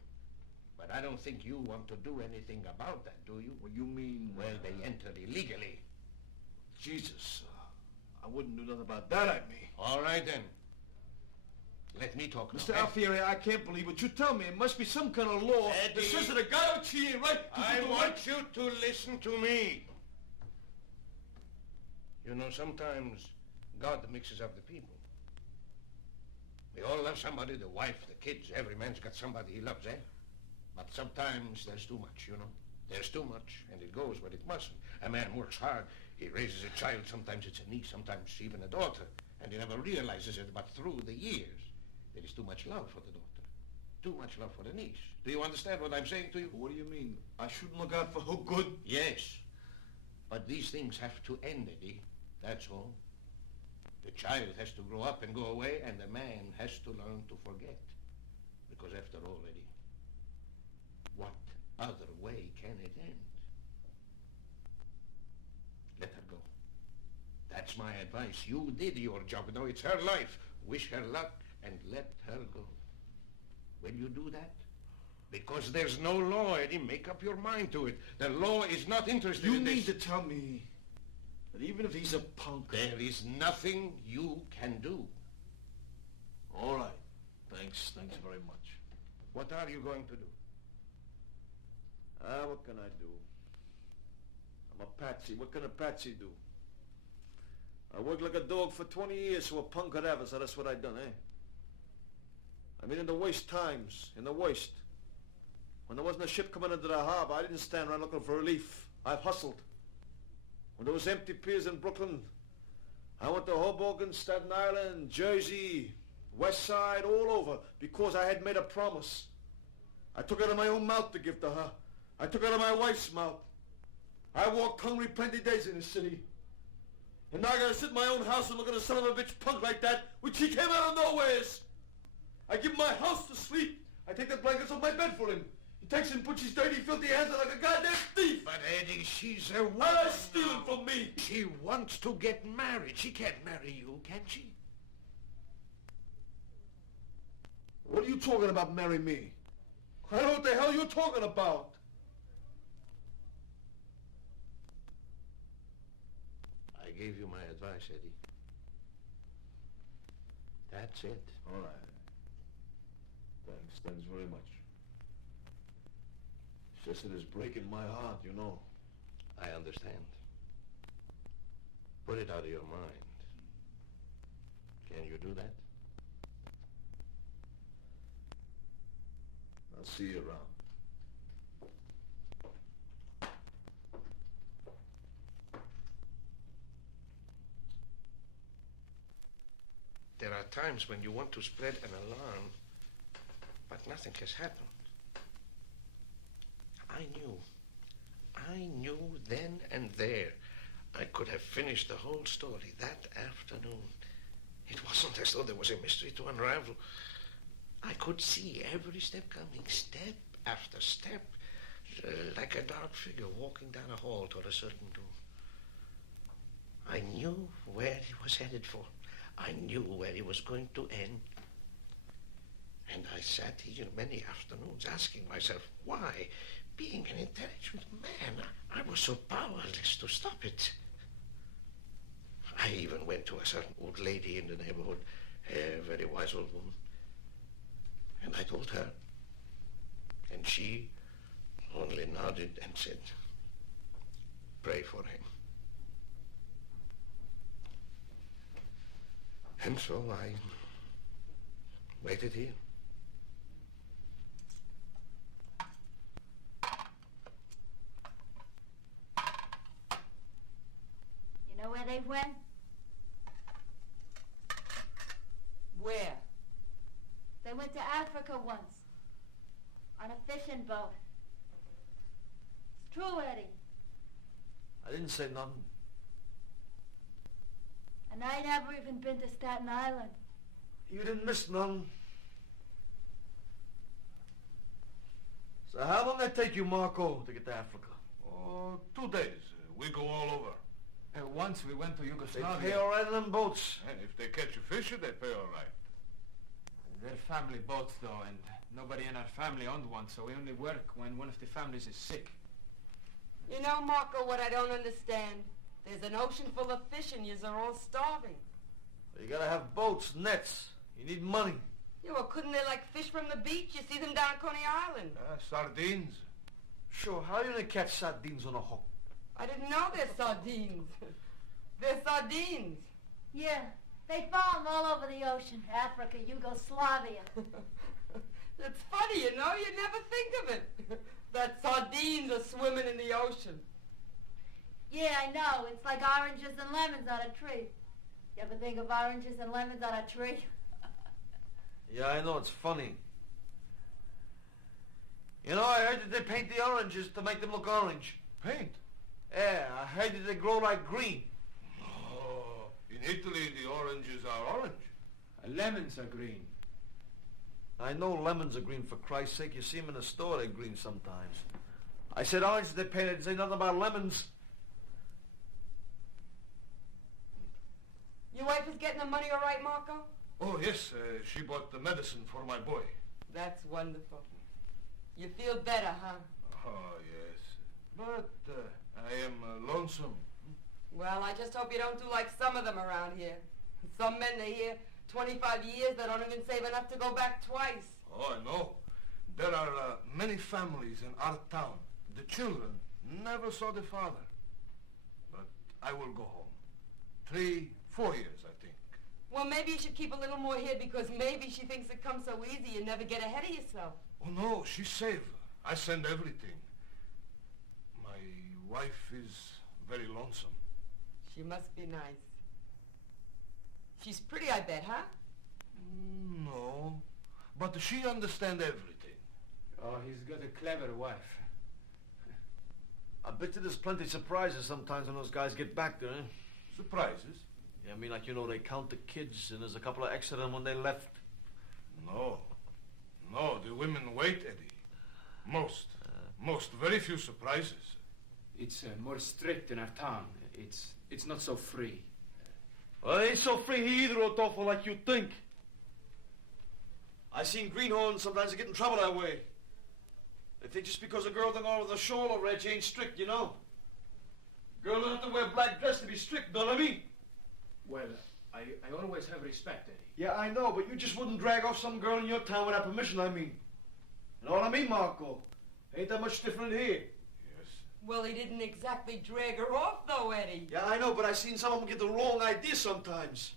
But I don't think you want to do anything about that, do you? Well, you mean... Well, they entered illegally. Jesus, I wouldn't do nothing about that, I mean. All right, then. Let me talk now. Mr. Alfieri, I can't believe what you tell me. It must be some kind of law Eddie, that says that a guy which he ain't right to I do want you to listen to me. You know, sometimes God mixes up the people. We all love somebody, the wife, the kids. Every man's got somebody he loves, eh? But sometimes there's too much, you know. There's too much, and it goes where it mustn't. A man works hard. He raises a child. Sometimes it's a niece, sometimes even a daughter. And he never realizes it, but through the years, there is too much love for the daughter. Too much love for the niece. Do you understand what I'm saying to you? What do you mean? I shouldn't look out for her good? Yes. But these things have to end, Eddie. That's all. The child has to grow up and go away, and the man has to learn to forget. Because after all, Eddie, what other way can it end? Let her go. That's my advice. You did your job. No, it's her life. Wish her luck and let her go. Will you do that? Because there's no law, Eddie. Make up your mind to it. The law is not interested You in this. mean to tell me that even if he's a punk... There is nothing you can do. All right. Thanks very much. What are you going to do? What can I do? I'm a patsy. What can a patsy do? I worked like a dog for 20 years, so a punk could have, so that's what I done, eh? I mean, in the worst times, in the worst. When there wasn't a ship coming into the harbor, I didn't stand around looking for relief. I've hustled. When there was empty piers in Brooklyn, I went to Hoboken, Staten Island, Jersey, West Side, all over, because I had made a promise. I took it out of my own mouth to give to her. I took it out of my wife's mouth. I walked hungry plenty days in the city. And now I gotta sit in my own house and look at a son of a bitch punk like that, which he came out of nowheres. I give him my house to sleep. I take the blankets off my bed for him. He takes and puts his dirty, filthy hands out like a goddamn thief. But Eddie, she's a woman. Why stealing from me? She wants to get married. She can't marry you, can she? What are you talking about, marry me? I don't know what the hell you're talking about. I gave you my advice, Eddie. That's it. All right. Thanks very much. It's just it is breaking my heart, you know. I understand. Put it out of your mind. Can you do that? I'll see you around. There are times when you want to spread an alarm, but nothing has happened. I knew then and there I could have finished the whole story that afternoon. It wasn't as though there was a mystery to unravel. I could see every step coming, step after step, like a dark figure walking down a hall toward a certain door. I knew where he was headed for. I knew where he was going to end. And I sat here many afternoons asking myself why, being an intelligent man, I was so powerless to stop it. I even went to a certain old lady in the neighborhood, a very wise old woman. And I told her. And she only nodded and said, pray for him. And so I waited here. You know where they went? Where? They went to Africa once. On a fishing boat. It's true, Eddie. I didn't say nothing. And I never even been to Staten Island. You didn't miss none. So how long did it take you, Marco, to get to Africa? Oh, 2 days. We go all over. Once we went to They Yugoslavia. pay all right on them boats. And if they catch a fisher, they pay all right. They're family boats, though, and nobody in our family owned one, so we only work when one of the families is sick. You know, Marco, what I don't understand? There's an ocean full of fish and yous are all starving. You gotta have boats, nets. You need money. Yeah, well, couldn't they, like, fish from the beach? You see them down at Coney Island. Sardines. Sure, how are you gonna catch sardines on a hook? I didn't know they're sardines. They're sardines. Yeah, they found them all over the ocean. Africa, Yugoslavia. It's funny, you know, you'd never think of it. That sardines are swimming in the ocean. Yeah, I know. It's like oranges and lemons on a tree. You ever think of oranges and lemons on a tree? Yeah, I know, it's funny. You know, I heard that they paint the oranges to make them look orange. Paint? Yeah, I heard that they grow like green. Oh, in Italy, the oranges are orange. Lemons are green. I know lemons are green, for Christ's sake. You see them in the store, they're green sometimes. I said oranges they painted, didn't say nothing about lemons. Your wife is getting the money all right, Marco? Oh, yes, she bought the medicine for my boy. That's wonderful. You feel better, huh? Oh, yes. But I am lonesome. Well, I just hope you don't do like some of them around here. Some men, they hear 25 years, they don't even save enough to go back twice. Oh, I know. There are many families in our town. The children never saw the father. But I will go home. 3, 4 years, I think. Well, maybe you should keep a little more here because maybe she thinks it comes so easy you never get ahead of yourself. Oh, no, she's safe. I send everything. My wife is very lonesome. She must be nice. She's pretty, I bet, huh? No, but she understands everything. Oh, he's got a clever wife. I bet you there's plenty of surprises sometimes when those guys get back there, eh? Surprises? Yeah, I mean, like, you know, they count the kids and there's a couple of extra than when they left. No. No, the women wait, Eddie. Most. Most. Very few surprises. It's more strict in our town. It's not so free. Well, it ain't so free here either, Rodolpho, like you think. I seen greenhorns sometimes get in trouble that way. They think just because a girl don't go over the shoulder red, she ain't strict, you know. Girl don't have to wear black dress to be strict, know what I mean? Well, I always have respect, Eddie. Yeah, I know, but you just wouldn't drag off some girl in your town without permission, I mean. You know what I mean, Marco? Ain't that much different here. Yes. Well, he didn't exactly drag her off, though, Eddie. Yeah, I know, but I seen some of them get the wrong idea sometimes.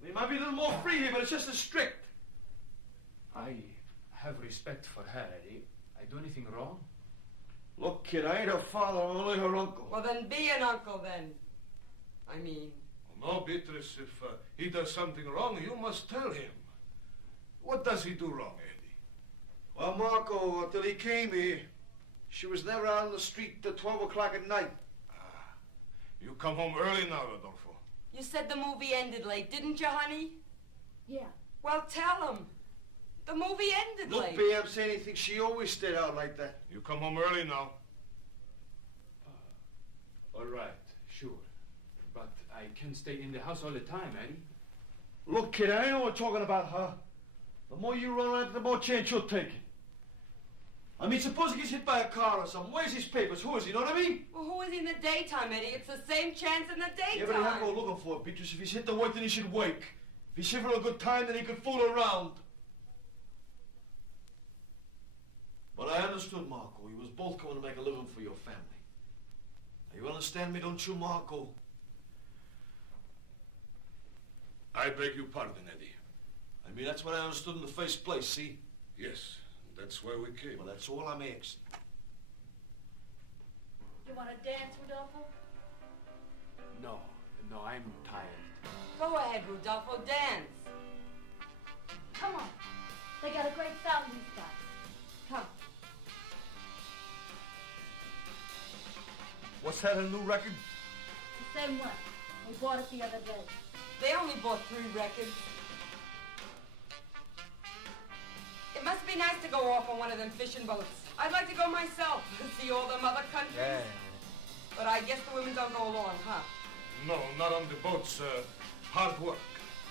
They might be a little more free here, but it's just as strict. I have respect for her, Eddie. I do anything wrong? Look, kid, I ain't her father, I'm only her uncle. Well, then be an uncle, then. I mean... No, Beatrice, if he does something wrong, you must tell him. What does he do wrong, Eddie? Well, Marco, until he came here, she was never out on the street till 12 o'clock at night. You come home early now, Rodolfo. You said the movie ended late, didn't you, honey? Yeah. Well, tell him. The movie ended Look, late. B, I'm saying anything. She always stayed out like that. You come home early now. All right, sure. But I can't stay in the house all the time, Eddie. Look, kid, I know we're talking about her. The more you run around, the more chance you're taking. I mean, suppose he gets hit by a car or something. Where's his papers? Who is he? You know what I mean? Well, who is he in the daytime, Eddie? It's the same chance in the daytime. Yeah, but he have to go looking for it, Beatrice. If he's hit the work, then he should wake. If he's here for a good time, then he could fool around. But I understood, Marco. You was both coming to make a living for your family. Now, you understand me, don't you, Marco? I beg your pardon, Eddie. I mean, that's what I understood in the first place, see? Yes, that's why we came. Well, that's all I'm asking. You want to dance, Rodolfo? No, I'm tired. Go ahead, Rodolfo, dance. Come on. They got a great sound, these guys. Come. What's that, a new record? The same one. We bought it the other day. They only bought 3 records. It must be nice to go off on one of them fishing boats. I'd like to go myself and see all them other countries. Yeah. But I guess the women don't go along, huh? No, not on the boats. Hard work.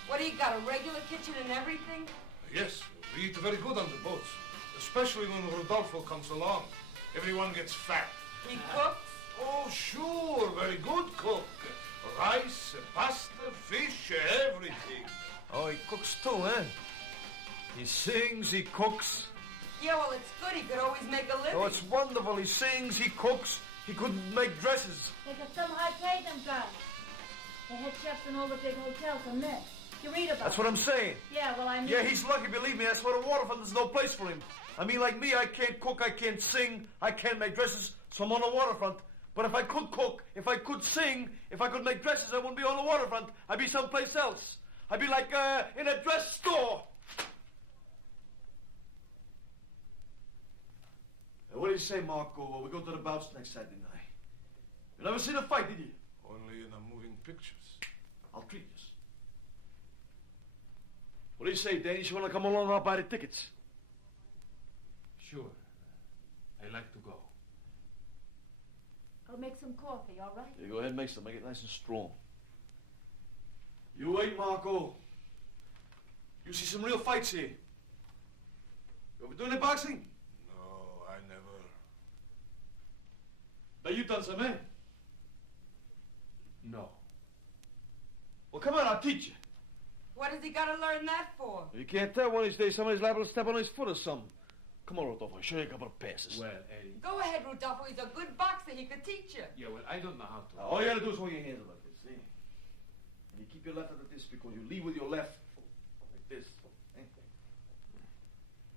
What do you got, a regular kitchen and everything? Yes, we eat very good on the boats. Especially when Rodolfo comes along. Everyone gets fat. He cooks? Oh, sure. Very good cook. Rice, pasta, fish, everything. Oh, he cooks too, eh? He sings, he cooks. Yeah, well, it's good. He could always make a living. Oh, it's wonderful. He sings, he cooks. He couldn't make dresses. They got some high pay, them guys. They head chefs in all the big hotels and men. You read about That's what I'm saying. Yeah, well, I mean... Yeah, he's lucky, believe me. That's why the waterfront there's no place for him. I mean, like me, I can't cook, I can't sing, I can't make dresses, so I'm on the waterfront. But if I could cook, if I could sing, if I could make dresses, I wouldn't be on the waterfront. I'd be someplace else. I'd be like, in a dress store. What do you say, Marco? We go to the bouts next Saturday night. You never seen a fight, did you? Only in the moving pictures. I'll treat you. What do you say, Danny? You want to come along and I'll buy the tickets? Sure. I like to go. I'll make some coffee, all right? Yeah, go ahead and make some. Make it nice and strong. You wait, Marco. You see some real fights here. You ever doing any boxing? No, I never. Now you done some, eh? No. Well, come on, I'll teach you. What has he got to learn that for? You can't tell one of these days somebody's liable to step on his foot or something. Come on, Rodolfo, I'll show you a couple of passes. Well, Eddie. Go ahead, Rodolfo. He's a good boxer. He could teach you. Yeah, well, I don't know how to. All you gotta do is hold your hands up like this, see? And you keep your left like this because you lead with your left. Like this. Eh?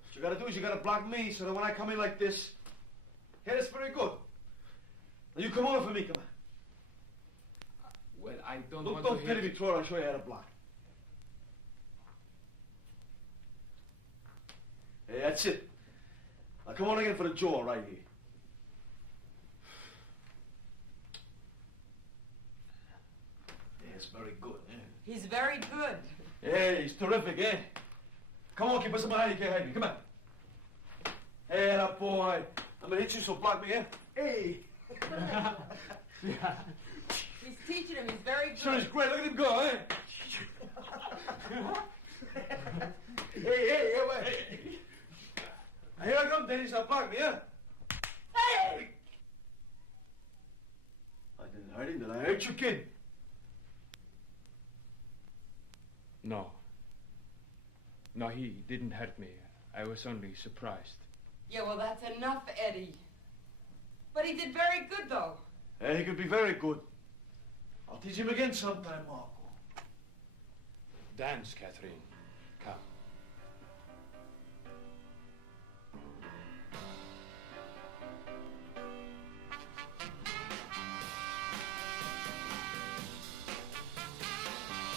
What you gotta do is you gotta block me so that when I come in like this, hey, that's very good. Now you come over for me, come on. Well, I don't Look, want don't to pity hit... me, Troy, I'll show you how to block. Hey, that's it. Now come on again for the jaw right here. That's very good, eh? He's very good. Hey, he's terrific, eh? Come on, keep us behind you, can't hide me. Come on. Hey, that boy. I'm gonna hit you, so block me, eh? Hey! He's teaching him. He's very good. Sure, he's great. Look at him go, eh? Hey, wait. Here I come, Dennis. I'll block me, eh? Hey! I didn't hurt him. Did I hurt you, kid? No. No, he didn't hurt me. I was only surprised. Yeah, well, that's enough, Eddie. But he did very good, though. Hey, he could be very good. I'll teach him again sometime, Marco. Dance, Catherine. Come.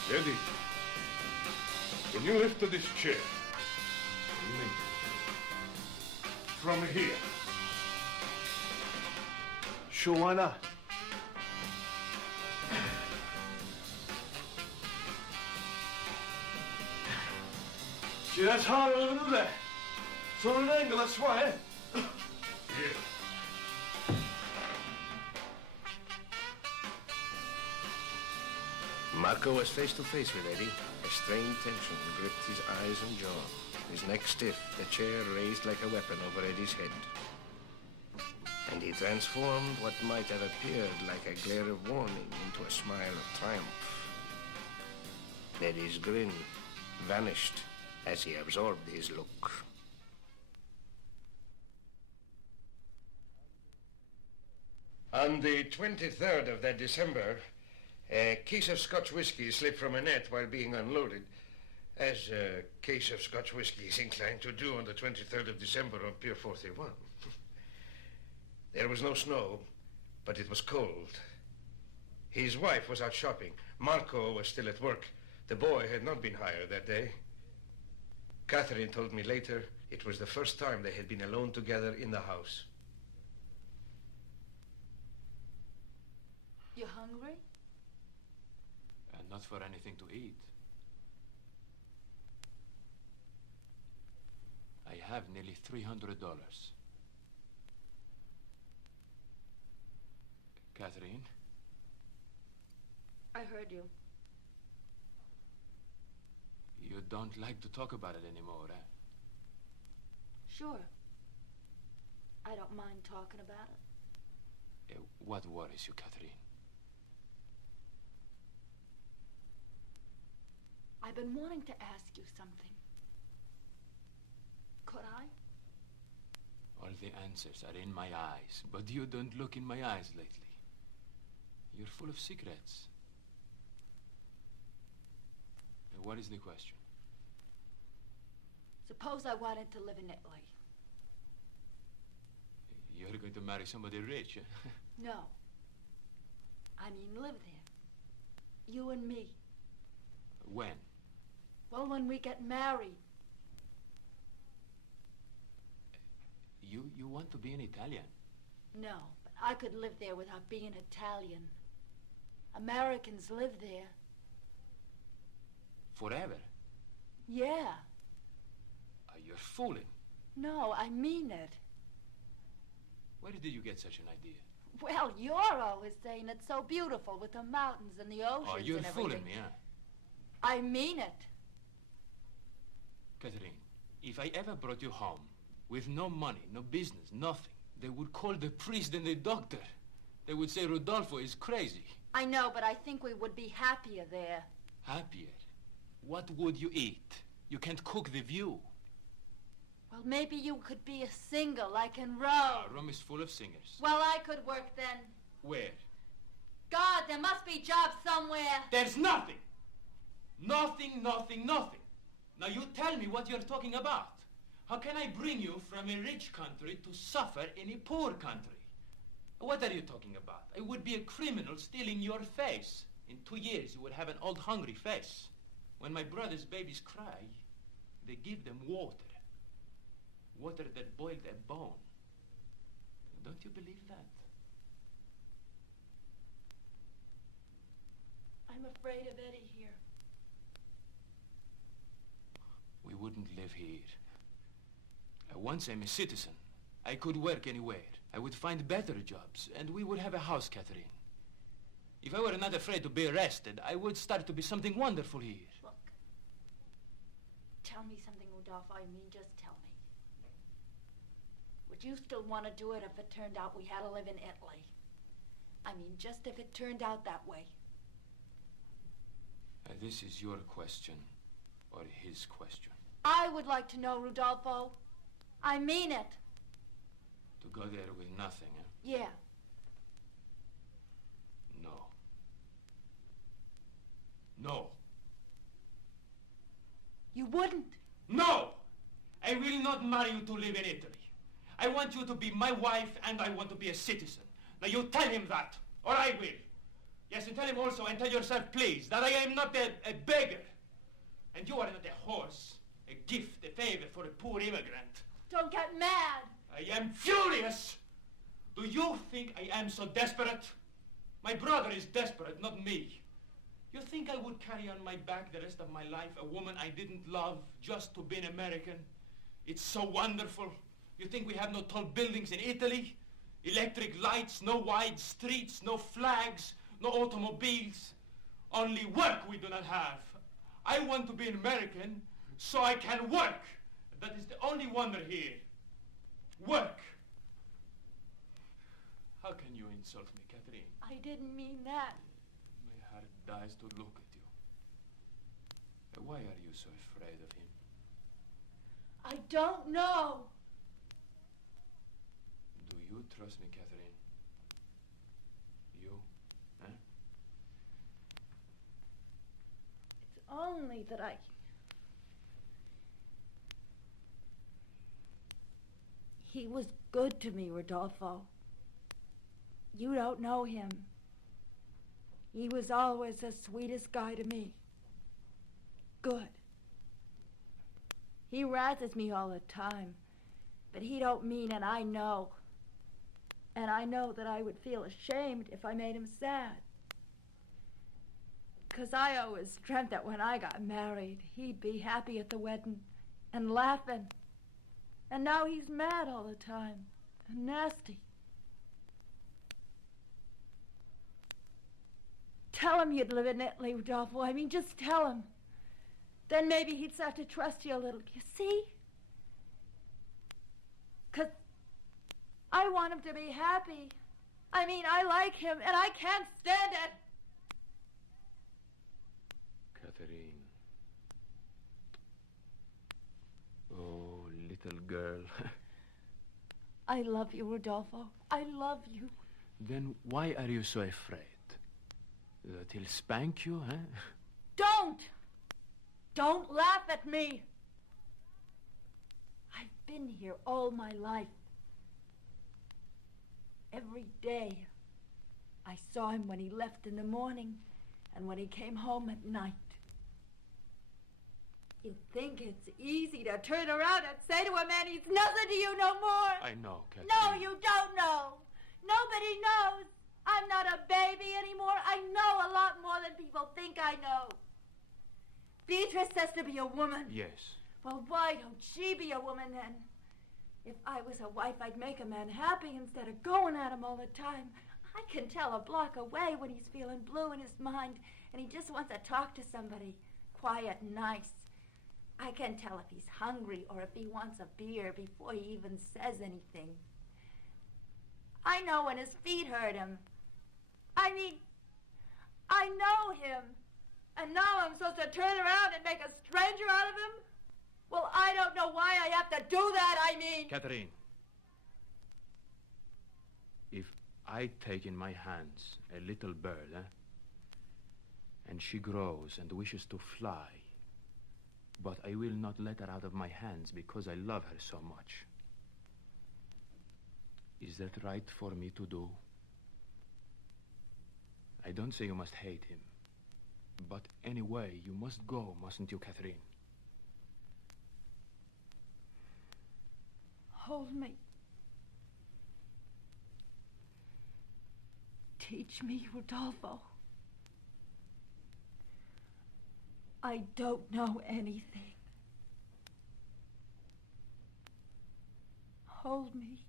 Eddie, can you lift this chair? From here. Sure, why not? Gee, that's hard to do that. It's on an angle, that's why, eh? Here. Marco was face to face with Eddie. A strained tension gripped his eyes and jaw. His neck stiff, the chair raised like a weapon over Eddie's head. And he transformed what might have appeared like a glare of warning into a smile of triumph. Eddie's grin vanished as he absorbed his look. On the 23rd of that December, a case of Scotch whiskey slipped from a net while being unloaded, as a case of Scotch whiskey is inclined to do on the 23rd of December on Pier 41. There was no snow, but it was cold. His wife was out shopping. Marco was still at work. The boy had not been hired that day. Catherine told me later it was the first time they had been alone together in the house. You hungry? And not for anything to eat. I have nearly $300. Catherine? I heard you. You don't like to talk about it anymore, eh? Sure. I don't mind talking about it. What worries you, Catherine? I've been wanting to ask you something. Could I? All the answers are in my eyes, but you don't look in my eyes lately. You're full of secrets. What is the question? Suppose I wanted to live in Italy. You're going to marry somebody rich, eh? No. I mean live there. You and me. When? Well, when we get married. You want to be an Italian? No, but I could live there without being Italian. Americans live there. Forever? Yeah. You're fooling. No, I mean it. Where did you get such an idea? Well, you're always saying it's so beautiful with the mountains and the oceans Oh, you're and everything. fooling me, huh? I mean it. Catherine, if I ever brought you home with no money, no business, nothing, they would call the priest and the doctor. They would say Rodolpho is crazy. I know, but I think we would be happier there. Happier? What would you eat? You can't cook the view. Well, maybe you could be a singer like in Rome. Rome is full of singers. Well, I could work then. Where? God, there must be jobs somewhere. There's nothing. Nothing, nothing, nothing. Now you tell me what you're talking about. How can I bring you from a rich country to suffer in a poor country? What are you talking about? I would be a criminal stealing your face. In 2 years you would have an old hungry face. When my brother's babies cry, they give them water. Water that boiled a bone. Don't you believe that? I I'm afraid of Eddie here. We wouldn't live here. Once I'm a citizen, I could work anywhere. I would find better jobs, and we would have a house, Catherine. If I were not afraid to be arrested, I would start to be something wonderful here. Look, tell me something, Rodolpho. I mean, just tell me. Would you still want to do it if it turned out we had to live in Italy? I mean, just if it turned out that way. This is your question, or his question. I would like to know, Rodolpho. I mean it. To go there with nothing, eh? Yeah. No. No. You wouldn't? No! I will not marry you to live in Italy. I want you to be my wife, and I want to be a citizen. Now you tell him that, or I will. Yes, and tell him also, and tell yourself, please, that I am not a beggar. And you are not a horse, a gift, a favor for a poor immigrant. Don't get mad. I am furious! Do you think I am so desperate? My brother is desperate, not me. You think I would carry on my back the rest of my life a woman I didn't love just to be an American? It's so wonderful. You think we have no tall buildings in Italy? Electric lights, no wide streets, no flags, no automobiles. Only work we do not have. I want to be an American so I can work. That is the only wonder here. Work. How can you insult me, Catherine? I didn't mean that. My heart dies to look at you. Why are you so afraid of him? I don't know. Do you trust me, Catherine? You? Huh? It's only that He was good to me, Rodolpho. You don't know him. He was always the sweetest guy to me. Good. He razzes me all the time, but he don't mean it, I know. And I know that I would feel ashamed if I made him sad. 'Cause I always dreamt that when I got married, he'd be happy at the wedding and laughing. And now he's mad all the time and nasty. Tell him you'd live in Italy, Rodolpho. I mean, just tell him. Then maybe he'd start to trust you a little. You see? 'Cause I want him to be happy. I mean, I like him, and I can't stand it. Catherine. Oh, little girl. I love you, Rodolpho. I love you. Then why are you so afraid? That he'll spank you, huh? Don't! Don't laugh at me. I've been here all my life. Every day. I saw him when he left in the morning and when he came home at night. You think it's easy to turn around and say to a man he's nothing to you no more? I know, Catherine. No, you don't know. Nobody knows. I'm not a baby anymore. I know a lot more than people think I know. Beatrice has to be a woman. Yes. Well, why don't she be a woman then? If I was a wife, I'd make a man happy instead of going at him all the time. I can tell a block away when he's feeling blue in his mind and he just wants to talk to somebody quiet and nice. I can tell if he's hungry or if he wants a beer before he even says anything. I know when his feet hurt him. I mean, I know him. And now I'm supposed to turn around and make a stranger out of him? Well, I don't know why I have to do that, I mean. Catherine, if I take in my hands a little bird, and she grows and wishes to fly, but I will not let her out of my hands because I love her so much. Is that right for me to do? I don't say you must hate him, but anyway, you must go, mustn't you, Catherine? Hold me. Teach me, Rodolpho. I don't know anything. Hold me.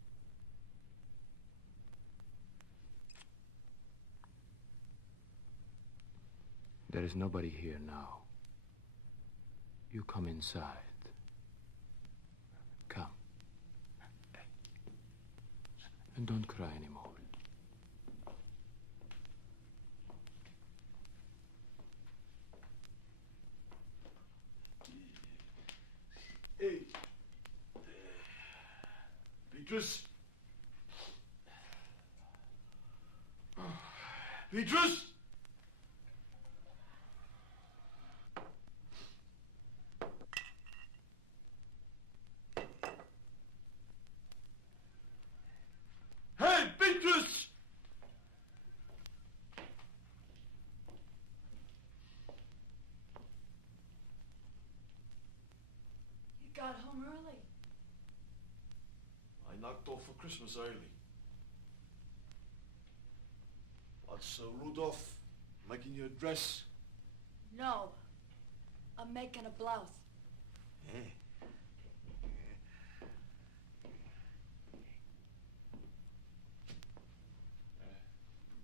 There is nobody here now. You come inside. Come. And don't cry anymore. Hey. Beatrice. Beatrice! Hey, Beatrice! You got home early. I knocked off for Christmas early. What's Rudolph making you a dress? No. I'm making a blouse.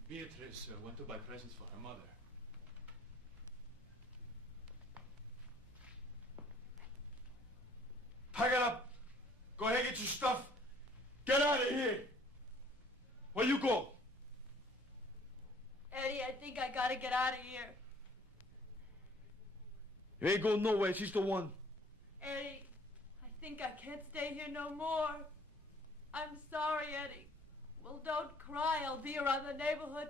Beatrice went to buy presents for her mother. Pack it up. Go ahead, get your stuff. Get out of here. Where you go? Eddie, I think I gotta get out of here. You ain't going nowhere. She's the one. Eddie, I think I can't stay here no more. I'm sorry, Eddie. Well, don't cry. I'll be around the neighborhood.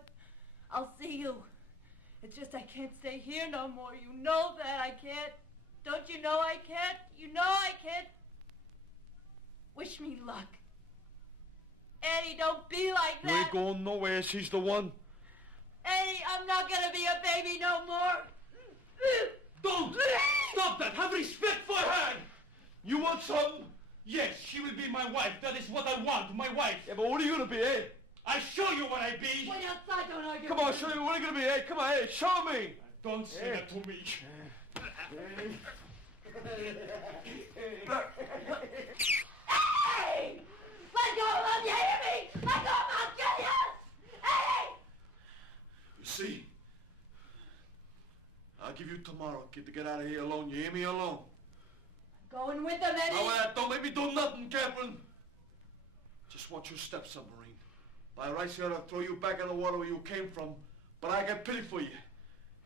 I'll see you. It's just I can't stay here no more. You know that I can't. Don't you know I can't? You know I can't. Wish me luck. Eddie, don't be like that. You ain't going nowhere. She's the one. Eddie, I'm not gonna be a baby no more. Don't! Stop that! Have respect for her! You want something? Yes, she will be my wife. That is what I want, my wife. Yeah, but what are you gonna be, eh? I show you what I be. Wait outside, don't argue. Come on, show me what are you gonna be, eh? Come on, eh? Show me! Don't say that to me. Hey! Let go of him, you hear me? Let go of him, I'll kill you! Hey! You see? I'll give you tomorrow, kid, to get out of here alone. You hear me? Alone. Going with them, Eddie. Now, don't make me do nothing, Catherine. Just watch your step, submarine. By rights, I ought to throw you back in the water where you came from, but I got pity for you.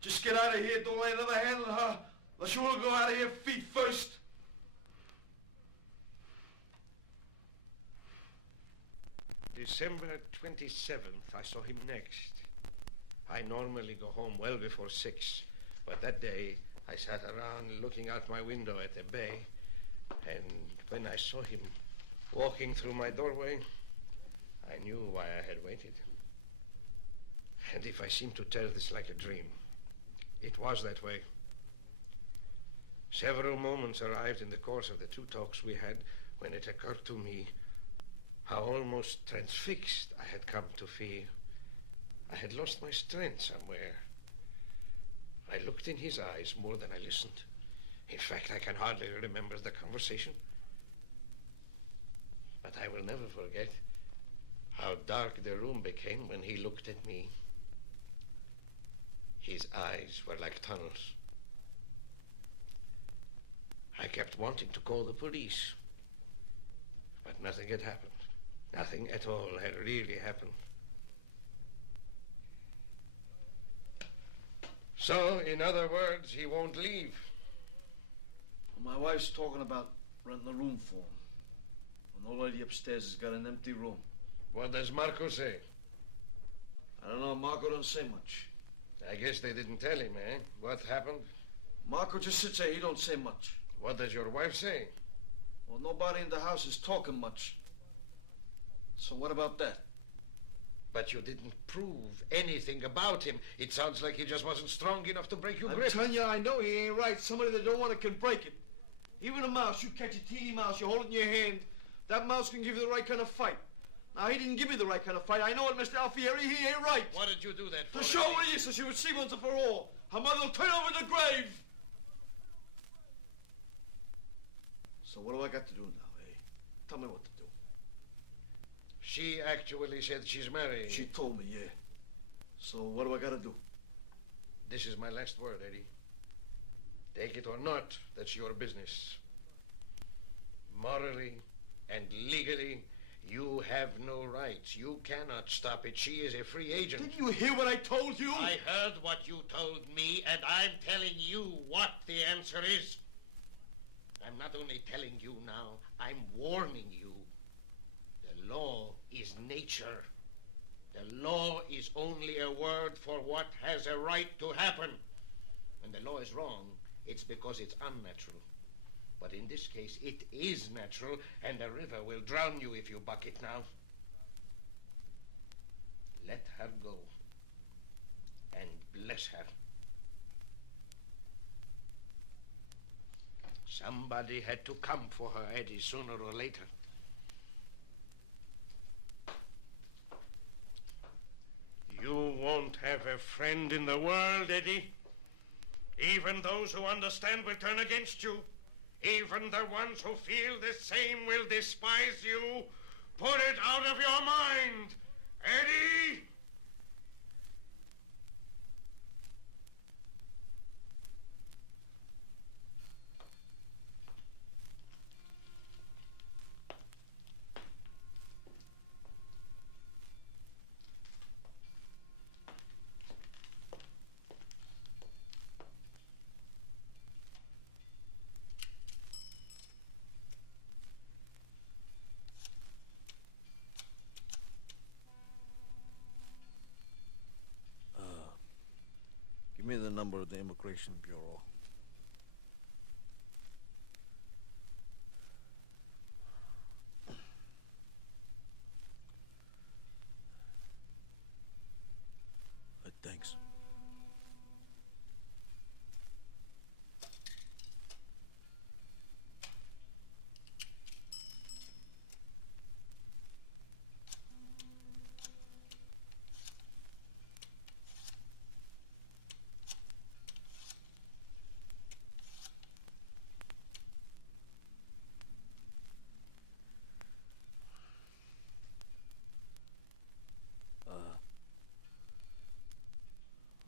Just get out of here. Don't lay another hand on her, unless you want to go out of here feet first. December 27th, I saw him next. I normally go home well before 6, but that day I sat around looking out my window at the bay, and when I saw him walking through my doorway, I knew why I had waited. And if I seem to tell this like a dream, it was that way. Several moments arrived in the course of the 2 talks we had when it occurred to me how almost transfixed I had come to feel. I had lost my strength somewhere. I looked in his eyes more than I listened. In fact, I can hardly remember the conversation. But I will never forget how dark the room became when he looked at me. His eyes were like tunnels. I kept wanting to call the police, but nothing had happened. Nothing at all had really happened. So, in other words, he won't leave. My wife's talking about renting a room for him. An old lady upstairs has got an empty room. What does Marco say? I don't know. Marco don't say much. I guess they didn't tell him, eh? What happened? Marco just sits there. He don't say much. What does your wife say? Well, nobody in the house is talking much. So what about that? But you didn't prove anything about him. It sounds like he just wasn't strong enough to break your grip. I'm telling you, I know he ain't right. Somebody that don't want it can break it. Even a mouse, you catch a teeny mouse, you hold it in your hand, that mouse can give you the right kind of fight. Now, he didn't give me the right kind of fight. I know it, Mr. Alfieri, he ain't right. What did you do that for? To show what he is, so she would see once and for all. Her mother will turn over in the grave. So what do I got to do now, eh? Tell me what to do. She actually said she's marrying. She told me, yeah. So what do I got to do? This is my last word, Eddie. Take it or not, that's your business. Morally and legally, you have no rights. You cannot stop it. She is a free agent. Did you hear what I told you? I heard what you told me, and I'm telling you what the answer is. I'm not only telling you now, I'm warning you. The law is nature. The law is only a word for what has a right to happen. When the law is wrong, it's because it's unnatural. But in this case, it is natural, and the river will drown you if you buck it now. Let her go, and bless her. Somebody had to come for her, Eddie, sooner or later. You won't have a friend in the world, Eddie. Even those who understand will turn against you. Even the ones who feel the same will despise you. Put it out of your mind, Eddie! Give me the number of the Immigration Bureau. Thanks.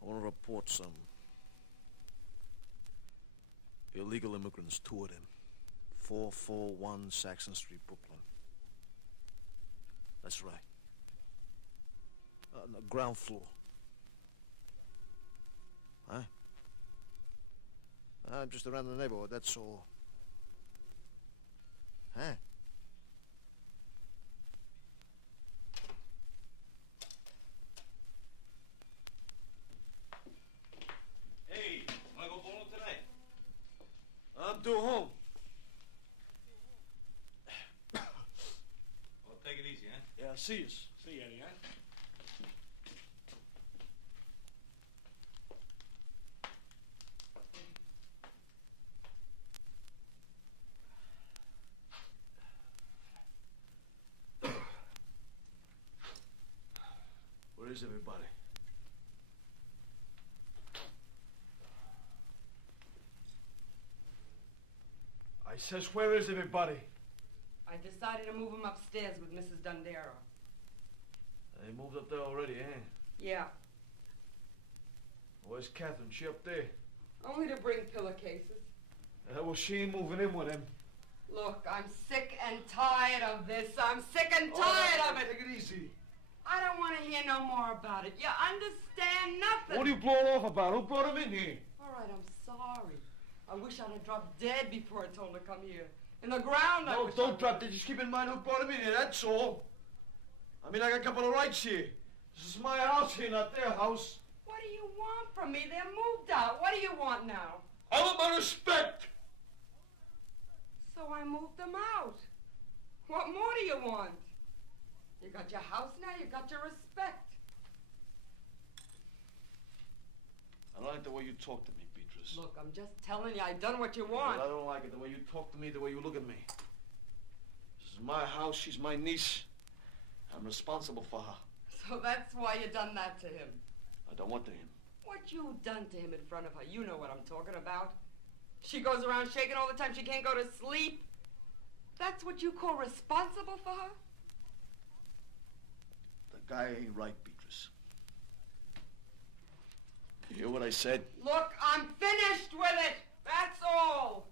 I want to report some illegal immigrants, 2 of them. 441 Saxon Street, Brooklyn. That's right. No, ground floor. Huh? I'm just around the neighborhood, that's all. Huh? Hey, wanna go bowling tonight? I'm due home. Well, take it easy, huh? Yeah, see you. See you, Eddie, huh? Where is everybody? I says, where is everybody? I decided to move him upstairs with Mrs. Dundero. They moved up there already, eh? Yeah, Where's Catherine? She up there? only to bring pillowcases. Well, she ain't moving in with him. Look, I'm sick and tired of this. I'm sick and tired of it. Take it easy. I don't want to hear no more about it. You understand nothing. What are you blowing off about? Who brought him in here? All right, I'm sorry. I wish I'd have dropped dead before I told her to come here. In the ground, I No, wish don't I drop dead. Just keep in mind who brought him in here, that's all. I mean, I got a couple of rights here. This is my house here, not their house. What do you want from me? They're moved out. What do you want now? I want my respect. So I moved them out. What more do you want? You got your house now, you got your respect. I don't like the way you talk to me, Beatrice. Look, I'm just telling you, I done what you But want. I don't like it, the way you talk to me, the way you look at me. This is my house, she's my niece. I'm responsible for her. So that's why you done that to him. I don't want to him. What you done to him in front of her, you know what I'm talking about. She goes around shaking all the time, she can't go to sleep. That's what you call responsible for her? The guy ain't right, Beatrice. You hear what I said? Look, I'm finished with it. That's all.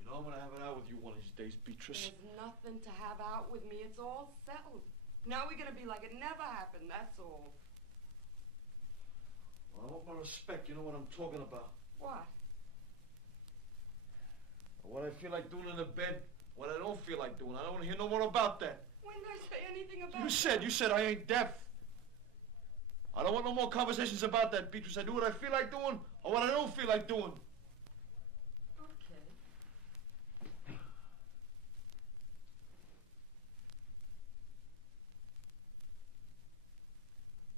You know, I'm gonna have it out with you one of these days, Beatrice. There's nothing to have out with me. It's all settled. Now we're gonna be like it never happened, that's all. Well, I want my respect. You know what I'm talking about. What? What I feel like doing in the bed, what I don't feel like doing. I don't want to hear no more about that. When did I say anything about You said I ain't deaf. I don't want no more conversations about that, Beatrice. I do what I feel like doing or what I don't feel like doing. Okay.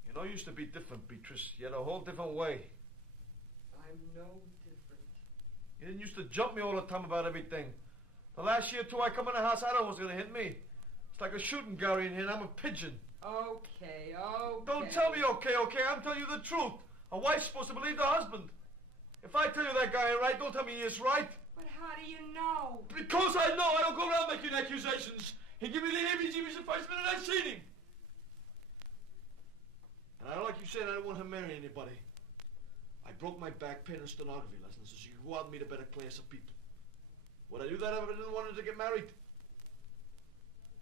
You know, you used to be different, Beatrice. You had a whole different way. I'm no different. You didn't used to jump me all the time about everything. The last year or two I come in the house, I thought it was going to hit me. It's like a shooting gallery in here and I'm a pigeon. Okay. Don't tell me okay. I'm telling you the truth. A wife's supposed to believe the husband. If I tell you that guy ain't right, don't tell me he is right. But how do you know? Because I know. I don't go around making accusations. He gave me the heebie-jeebies the first minute I seen him. And I don't like you said I don't want him to marry anybody. I broke my back paying her stenography lessons so she could go out and meet a better class of people. Would I do that if I didn't want her to get married?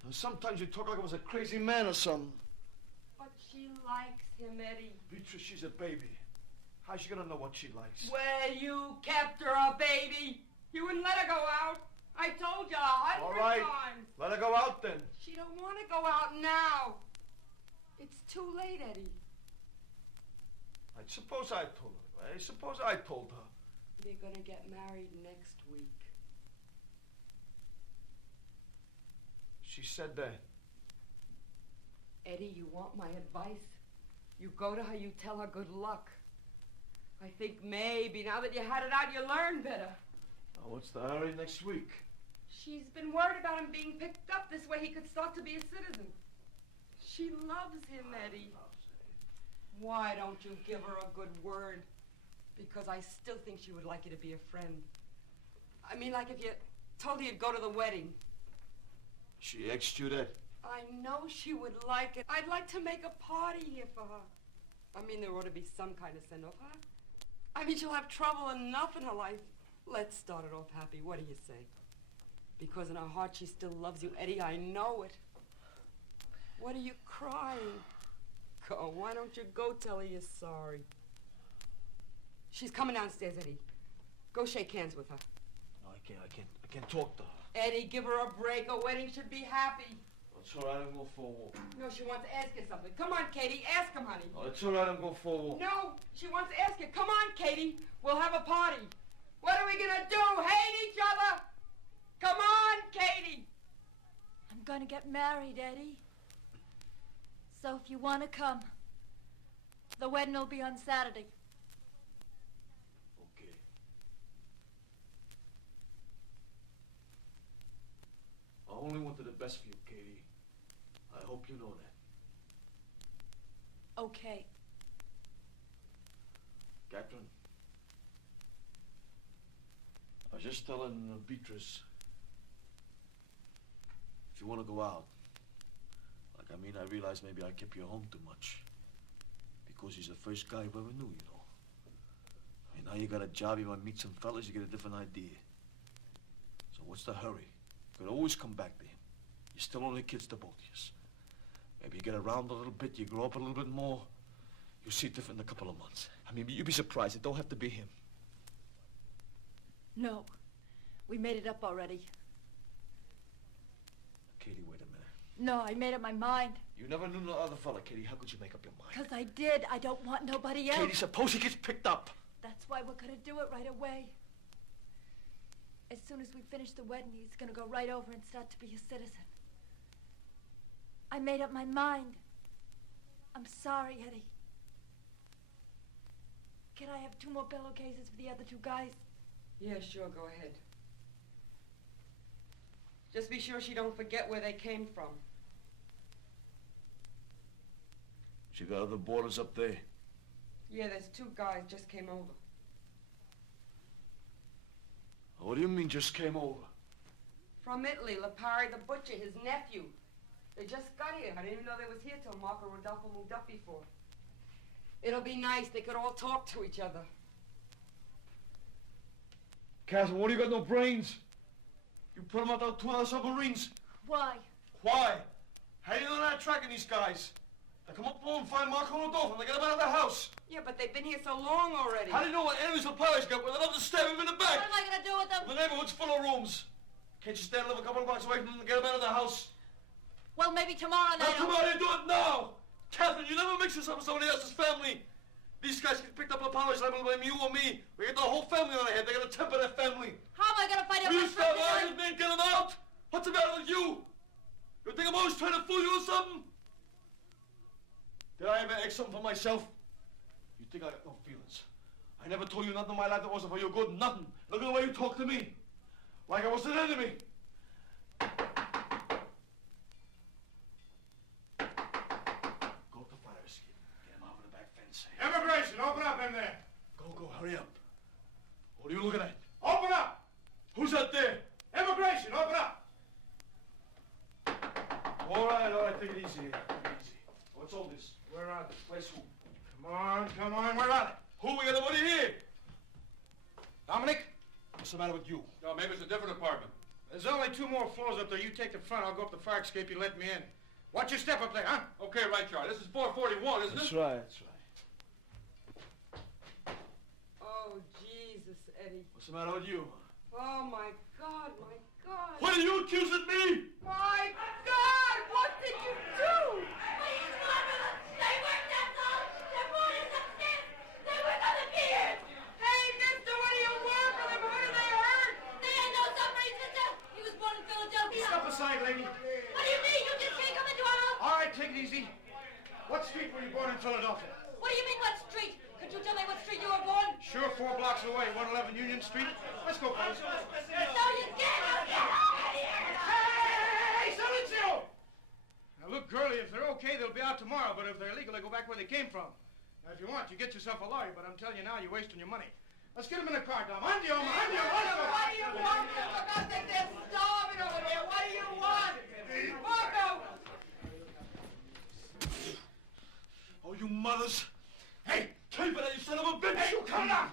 And sometimes you talk like I was a crazy man or something. But she likes him, Eddie. Beatrice, she's a baby. How's she gonna know what she likes? Well, you kept her a baby. You wouldn't let her go out. I told you 100 All right, times. let her go out then. She don't want to go out now. It's too late, Eddie. I suppose I told her. I suppose I told her. They're gonna get married next week. She said that. Eddie, you want my advice? You go to her, you tell her good luck. I think maybe now that you had it out, you learn better. Now, what's the hurry next week? She's been worried about him being picked up. This way he could start to be a citizen. She loves him, Eddie. Why don't you give her a good word? Because I still think she would like you to be a friend. I mean, like if you told her you'd go to the wedding. She asked you that? I know she would like it. I'd like to make a party here for her. I mean, there ought to be some kind of send-off, huh? I mean, she'll have trouble enough in her life. Let's start it off happy. What do you say? Because in her heart she still loves you, Eddie. I know it. What are you crying? Go, why don't you go tell her you're sorry? She's coming downstairs, Eddie. Go shake hands with her. No, I can't talk to her. Eddie, give her a break. A wedding should be happy. It's all right, I'm going for a walk. No, she wants to ask you something. Come on, Katie, ask him, honey. Oh, it's all right, I'm going for a walk. No, she wants to ask you. Come on, Katie. We'll have a party. What are we gonna do? Hate each other? Come on, Katie. I'm gonna get married, Eddie. So if you want to come, the wedding will be on Saturday. Okay. I only wanted the best for you, Katie. I hope you know that. Okay. Catherine, I was just telling Beatrice, if you want to go out, I realized maybe I kept you home too much. Because he's the first guy you ever knew, you know. Now you got a job, you might meet some fellas, you get a different idea. So what's the hurry? You could always come back to him. You're still only kids, the both of you. Maybe you get around a little bit, you grow up a little bit more. You'll see different in a couple of months. You'd be surprised. It don't have to be him. No, we made it up already. Katie, wait a minute. No, I made up my mind. You never knew no other fella, Katie. How could you make up your mind? Because I did. I don't want nobody else. Katie, suppose he gets picked up. That's why we're going to do it right away. As soon as we finish the wedding, he's going to go right over and start to be a citizen. I made up my mind. I'm sorry, Eddie. Can I have 2 more pillowcases for the other 2 guys? Yeah, sure, go ahead. Just be sure she don't forget where they came from. She got other boarders up there. Yeah, there's 2 guys just came over. What do you mean, just came over? From Italy, Alfieri the butcher, his nephew. They just got here. I didn't even know they was here till Marco Rodolpho moved up before. It'll be nice. They could all talk to each other. Catherine, what do you got no brains? You put them out there 2 other submarines. Why? Why? How do you know they're tracking these guys? They come up and find Marco Rodolpho and they get him out of the house. Yeah, but they've been here so long already. How do you know what enemies of Paris got with enough to stab him in the back? What am I going to do with them? The neighborhood's full of rooms. Can't you stand live a couple of blocks away from them and get him out of the house? Well, maybe tomorrow night. Not tomorrow, you do it now! Catherine, you never mix this up with somebody else's family. These guys get picked up on Paris, I will blame you or me. We get the whole family on their head. They got a temper their family. How am I going to find out You what's stop going arguing with me and get them out! What's the matter with you? You think I'm always trying to fool you or something? Did I ever ask something for myself? You think I got no feelings? I never told you nothing in my life that wasn't for your good, nothing. Look at the way you talk to me. Like I was an enemy. Go to the fire escape. Get him over the back fence. Immigration, open up in there. Go, hurry up. What are you looking at? Open up! Who's out there? Immigration, open up! All right, take it easy here. Take it easy. What's all this? Where are they? Where's who? Come on, where are they? Who? We got nobody here. Dominic? What's the matter with you? No, maybe it's a different apartment. There's only 2 more floors up there. You take the front, I'll go up the fire escape, you let me in. Watch your step up there, huh? Okay, right, Charlie. This is 441, isn't That's it? right, that's right. Oh, Jesus, Eddie. What's the matter with you? Oh, my God, my God. What are you accusing me? My God, what did you do? Please, Marco, they work, that's all. They're boys upstairs. They work on the piers. Hey, mister, what do you want from him? Who do they hurt? They ain't no submarine, sister. He was born in Philadelphia. Step aside, lady. What do you mean? You just can't come into our house? All right, take it easy. What street were you born in Philadelphia? What do you mean, what street? Could you tell me what street you were born? Sure, 4 blocks away, 111 Union Street. Let's go, fellas. So you can't get over here. Hey, Silenzio! Now, look, girlie, if they're okay, they'll be out tomorrow, but if they're illegal, they go back where they came from. Now, if you want, you get yourself a lawyer, but I'm telling you now, you're wasting your money. Let's get them in the car, Dom. Andio, What do you want? For God's sake, they're starving over there. What do you want? Marco! Oh, you mothers. Hey! Keep it, you son of a bitch! Hey, you come down!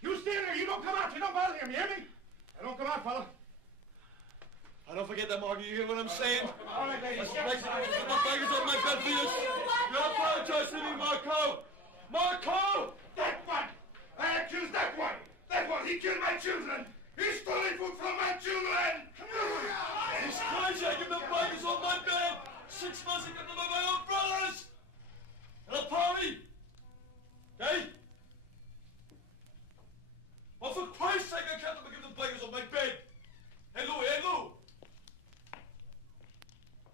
You stay in there, you don't come out, you don't bother him, you hear me? Now, don't come out, fella. I don't forget that, Mark. You hear what I'm saying? All right, ladies. That's the next time I put my baggage on my bed for you. You apologize to me, Marco! Marco! That one! I accuse that one! That one! He killed my children! He stole food from my children! He's crazy. I give the baggage on my bed. 6 months ago, to my own brothers! And a party! Hey? Well, for Christ's sake, I can't give the blankets on my bed. Hey, Lou.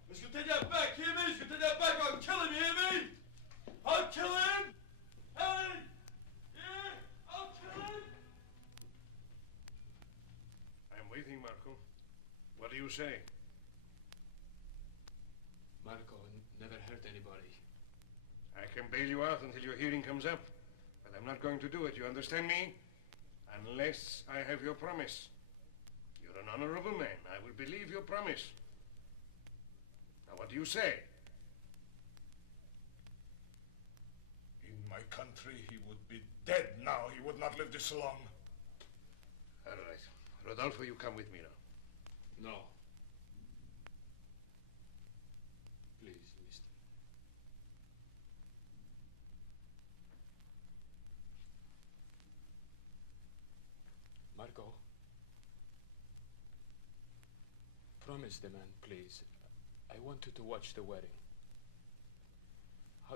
Let's go take that back, hear me? Let's go take that back. I'll kill him, you hear me? I'll kill him. Hey! Yeah, I'll kill him. I'm waiting, Marco. What do you say? Marco never hurt anybody. I can bail you out until your hearing comes up, but I'm not going to do it, you understand me? Unless I have your promise. You're an honorable man. I will believe your promise. Now, what do you say? In my country, he would be dead now. He would not live this long. All right. Rodolfo, you come with me now. No. Please, mister. Marco. Promise the man, please. I want you to watch the wedding.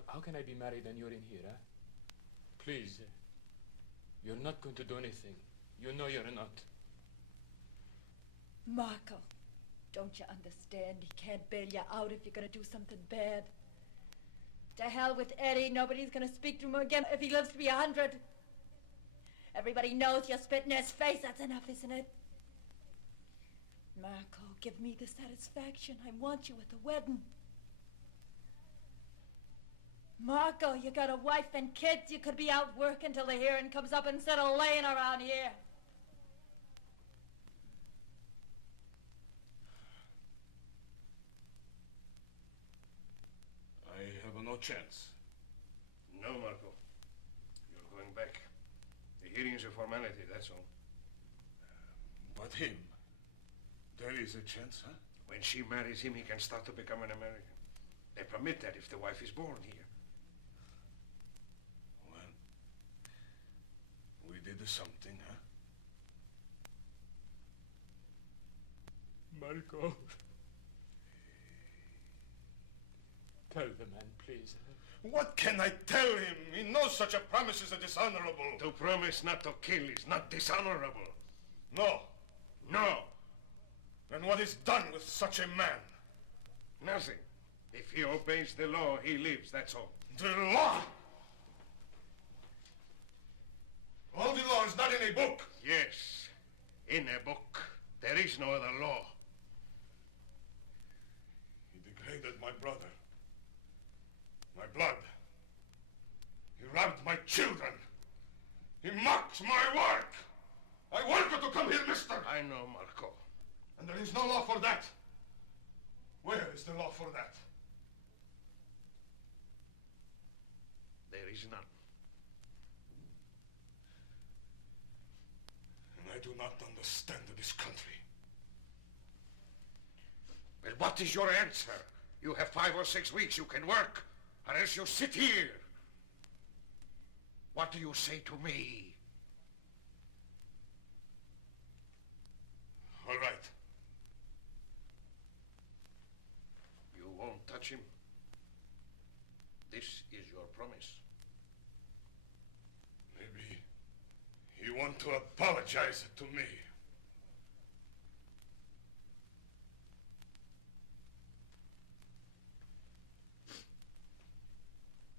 How can I be married and you're in here, huh? Please. You're not going to do anything. You know you're not. Marco, don't you understand? He can't bail you out if you're going to do something bad. To hell with Eddie. Nobody's going to speak to him again if he lives to be 100. Everybody knows you're spitting in his face. That's enough, isn't it? Marco, give me the satisfaction. I want you at the wedding. Marco, you got a wife and kids. You could be out working till the hearing comes up instead of laying around here. chance. No, Marco. You're going back. The hearing's a formality, that's all. But him, there is a chance, huh? When she marries him, he can start to become an American. They permit that if the wife is born here. Well, we did something, huh? Marco. Tell the man, please. What can I tell him? He knows such a promise is dishonorable. To promise not to kill is not dishonorable. No. No. Then what is done with such a man? Nothing. If he obeys the law, he lives, that's all. The law? All the law is not in a book. Yes, in a book. There is no other law. He degraded my brother. My blood. He robbed my children. He mocked my work. I want you to come here, mister. I know, Marco. And there is no law for that. Where is the law for that? There is none. And I do not understand this country. Well, what is your answer? You have 5 or 6 weeks you can work, or else you sit here. What do you say to me? All right. You won't touch him? This is your promise. Maybe you want to apologize to me.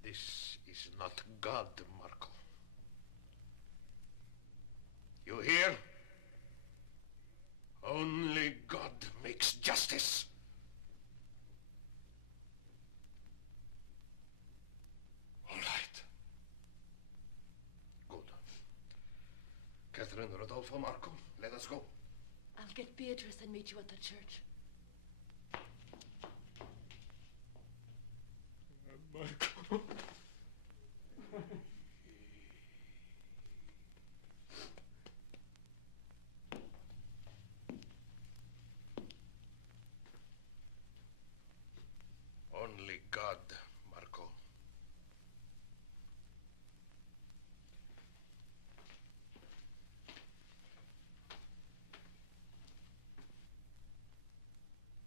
This is not God, Marco. You hear? Only God makes justice. All right. Good. Catherine, Rodolpho, Marco, let us go. I'll get Beatrice and meet you at the church. Marco. Only God, Marco.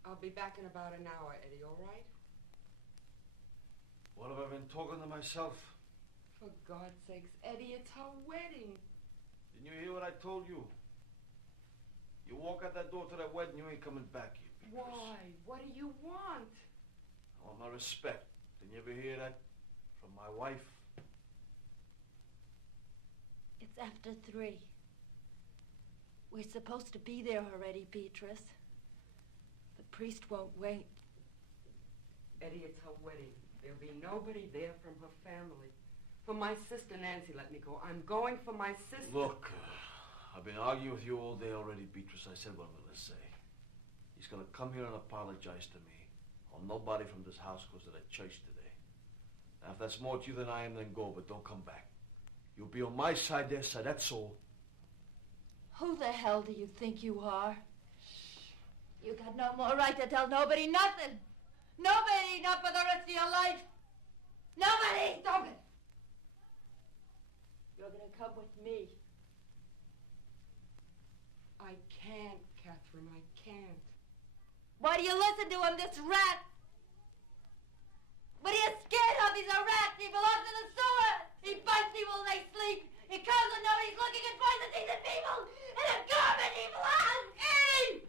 I'll be back in about an hour, Eddie, all right? What have I been talking to myself? For God's sakes, Eddie, it's her wedding. Didn't you hear what I told you? You walk out that door to that wedding, you ain't coming back here. Beatrice. Why? What do you want? I want my respect. Didn't you ever hear that from my wife? It's after 3. We're supposed to be there already, Beatrice. The priest won't wait. Eddie, it's her wedding. There'll be nobody there from her family. For my sister Nancy, let me go. I'm going for my sister. Look, I've been arguing with you all day already, Beatrice. I said what I'm going to say. He's going to come here and apologize to me. Or nobody from this house goes to that church today. Now, if that's more to you than I am, then go, but don't come back. You'll be on my side, their side, that's all. Who the hell do you think you are? You got no more right to tell nobody nothing. Nobody, not for the rest of your life. Nobody! Stop it! You're gonna come with me. I can't, Catherine, I can't. Why do you listen to him, this rat? What are you scared of? He's a rat. He belongs to the sewer. He bites people when they sleep. He comes and nobody's looking and finds the decent people. In a garbage he belongs. Eddie!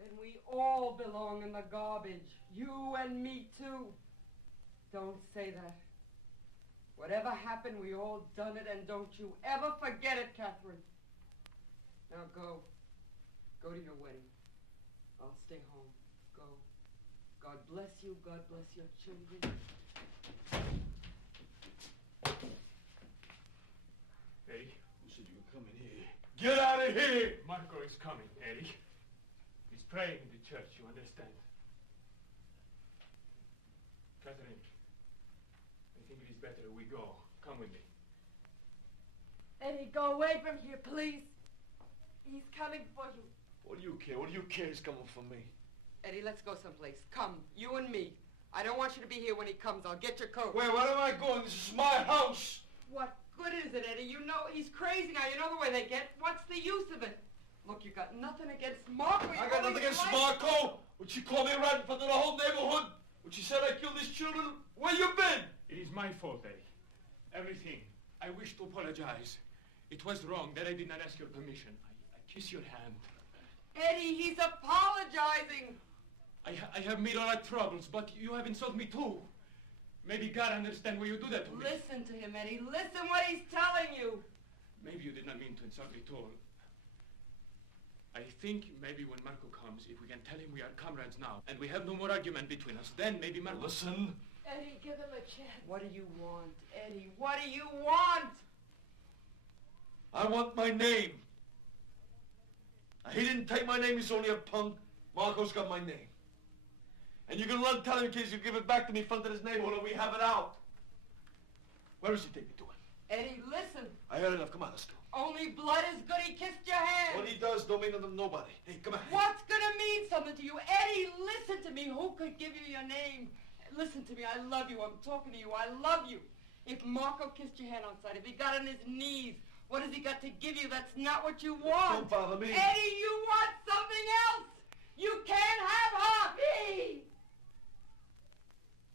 Then we all belong in the garbage. You and me, too. Don't say that. Whatever happened, we all done it, and don't you ever forget it, Catherine. Now go. Go to your wedding. I'll stay home. Go. God bless you. God bless your children. Eddie? Who said you were coming here? Get out of here! Marco is coming, Eddie. He's praying in the church, you understand? Catherine, I think it is better we go. Come with me. Eddie, go away from here, please. He's coming for you. What do you care? What do you care he's coming for me? Eddie, let's go someplace. Come, you and me. I don't want you to be here when he comes. I'll get your coat. Where am I going? This is my house. What good is it, Eddie? You know he's crazy now. You know the way they get. What's the use of it? Look, you got nothing against Marco. I got nothing against Marco. Would she call me a rat in front of the whole neighborhood? Would she said I killed his children? Where you been? It is my fault, Eddie. Everything. I wish to apologize. It was wrong that I did not ask your permission. I kiss your hand. Eddie, he's apologizing. I have made all our troubles, but you have insulted me too. Maybe God understand why you do that to me. Listen to him, Eddie. Listen what he's telling you. Maybe you did not mean to insult me at all. I think maybe when Marco comes, if we can tell him we are comrades now, and we have no more argument between us, then maybe Marco... Listen. Eddie, give him a chance. What do you want, Eddie? What do you want? I want my name. He didn't take my name, he's only a punk. Marco's got my name. And you can run tell him in case you give it back to me in front of his neighborhood or we have it out. Where does he take me to it? Eddie, listen. I heard enough. Come on, let's go. Only blood is good. He kissed your hand. What he does don't mean nothing to nobody. Hey, come on. What's gonna mean something to you? Eddie, listen to me. Who could give you your name? Listen to me. I love you. I'm talking to you. I love you. If Marco kissed your hand outside, if he got on his knees, what has he got to give you? That's not what you want. Don't bother me. Eddie, you want something else. You can't have her.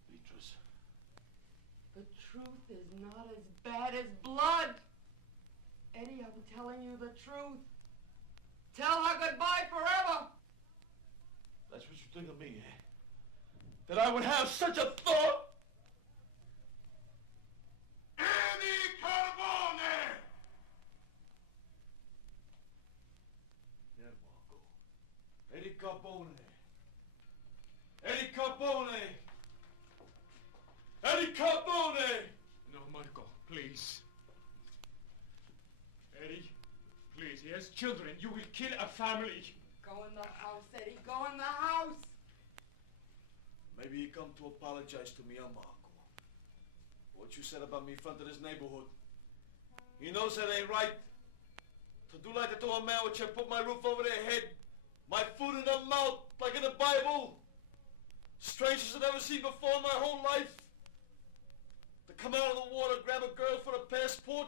Beatrice. The truth is not as bad as blood. Eddie, I'm telling you the truth. Tell her goodbye forever. That's what you think of me, eh? That I would have such a thought? Eddie Carbone! Yeah, Marco. Eddie Carbone. Eddie Carbone! Eddie Carbone! No, Marco, please. Eddie, please, he has children. You will kill a family. Go in the house, Eddie. Go in the house. Maybe he come to apologize to me, Marco. What you said about me in front of this neighborhood. He knows that ain't right. To do like that to a man which I put my roof over their head, my food in their mouth, like in the Bible. Strangers I've never seen before in my whole life. To come out of the water, grab a girl for a passport.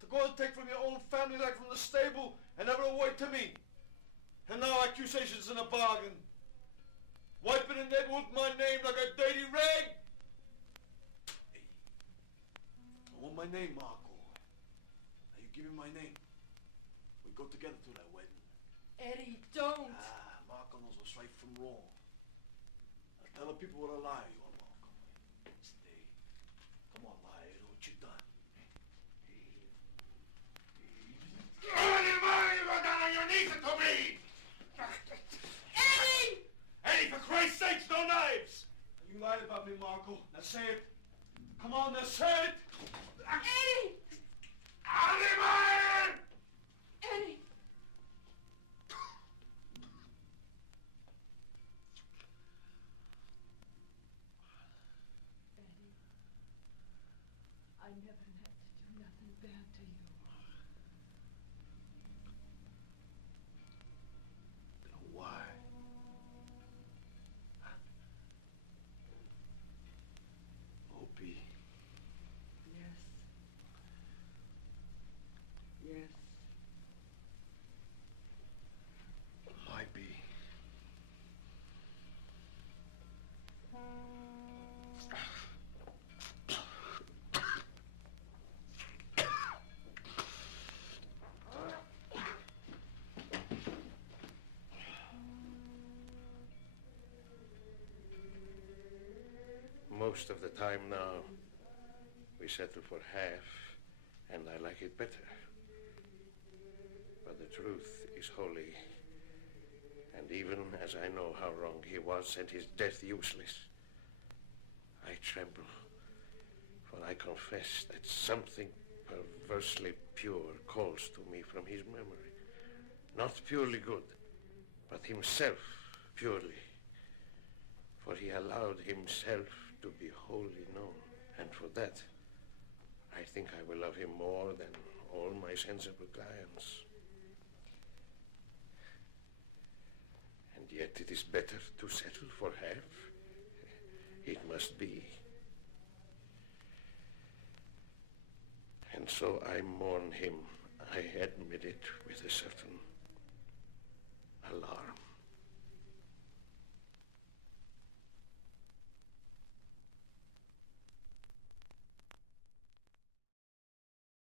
To go and take from your own family like from the stable and never a word to me. And now accusations in a bargain. Wiping the neighborhood with my name like a dirty rag. Hey, I want my name, Marco. Now you give me my name. We go together to that wedding. Eddie, don't. Marco knows what's right from wrong. I'll tell the people what a liar you are, Marco. Stay. Come on, liar, you know what you done. Eddie, why you go down on your knees to me? Eddie! Eddie, for Christ's sakes, no knives! You lied about me, Marco. Now say it. Come on, now say it! Eddie! Animal! Eddie! Eddie, I never meant to do nothing bad to you. Why? Opie. Yes. Yes. Why be? Most of the time now, we settle for half, and I like it better. But the truth is holy, and even as I know how wrong he was and his death useless, I tremble, for I confess that something perversely pure calls to me from his memory. Not purely good, but himself purely. For he allowed himself to be wholly known. And for that, I think I will love him more than all my sensible clients. And yet it is better to settle for half. It must be. And so I mourn him. I admit it with a certain alarm.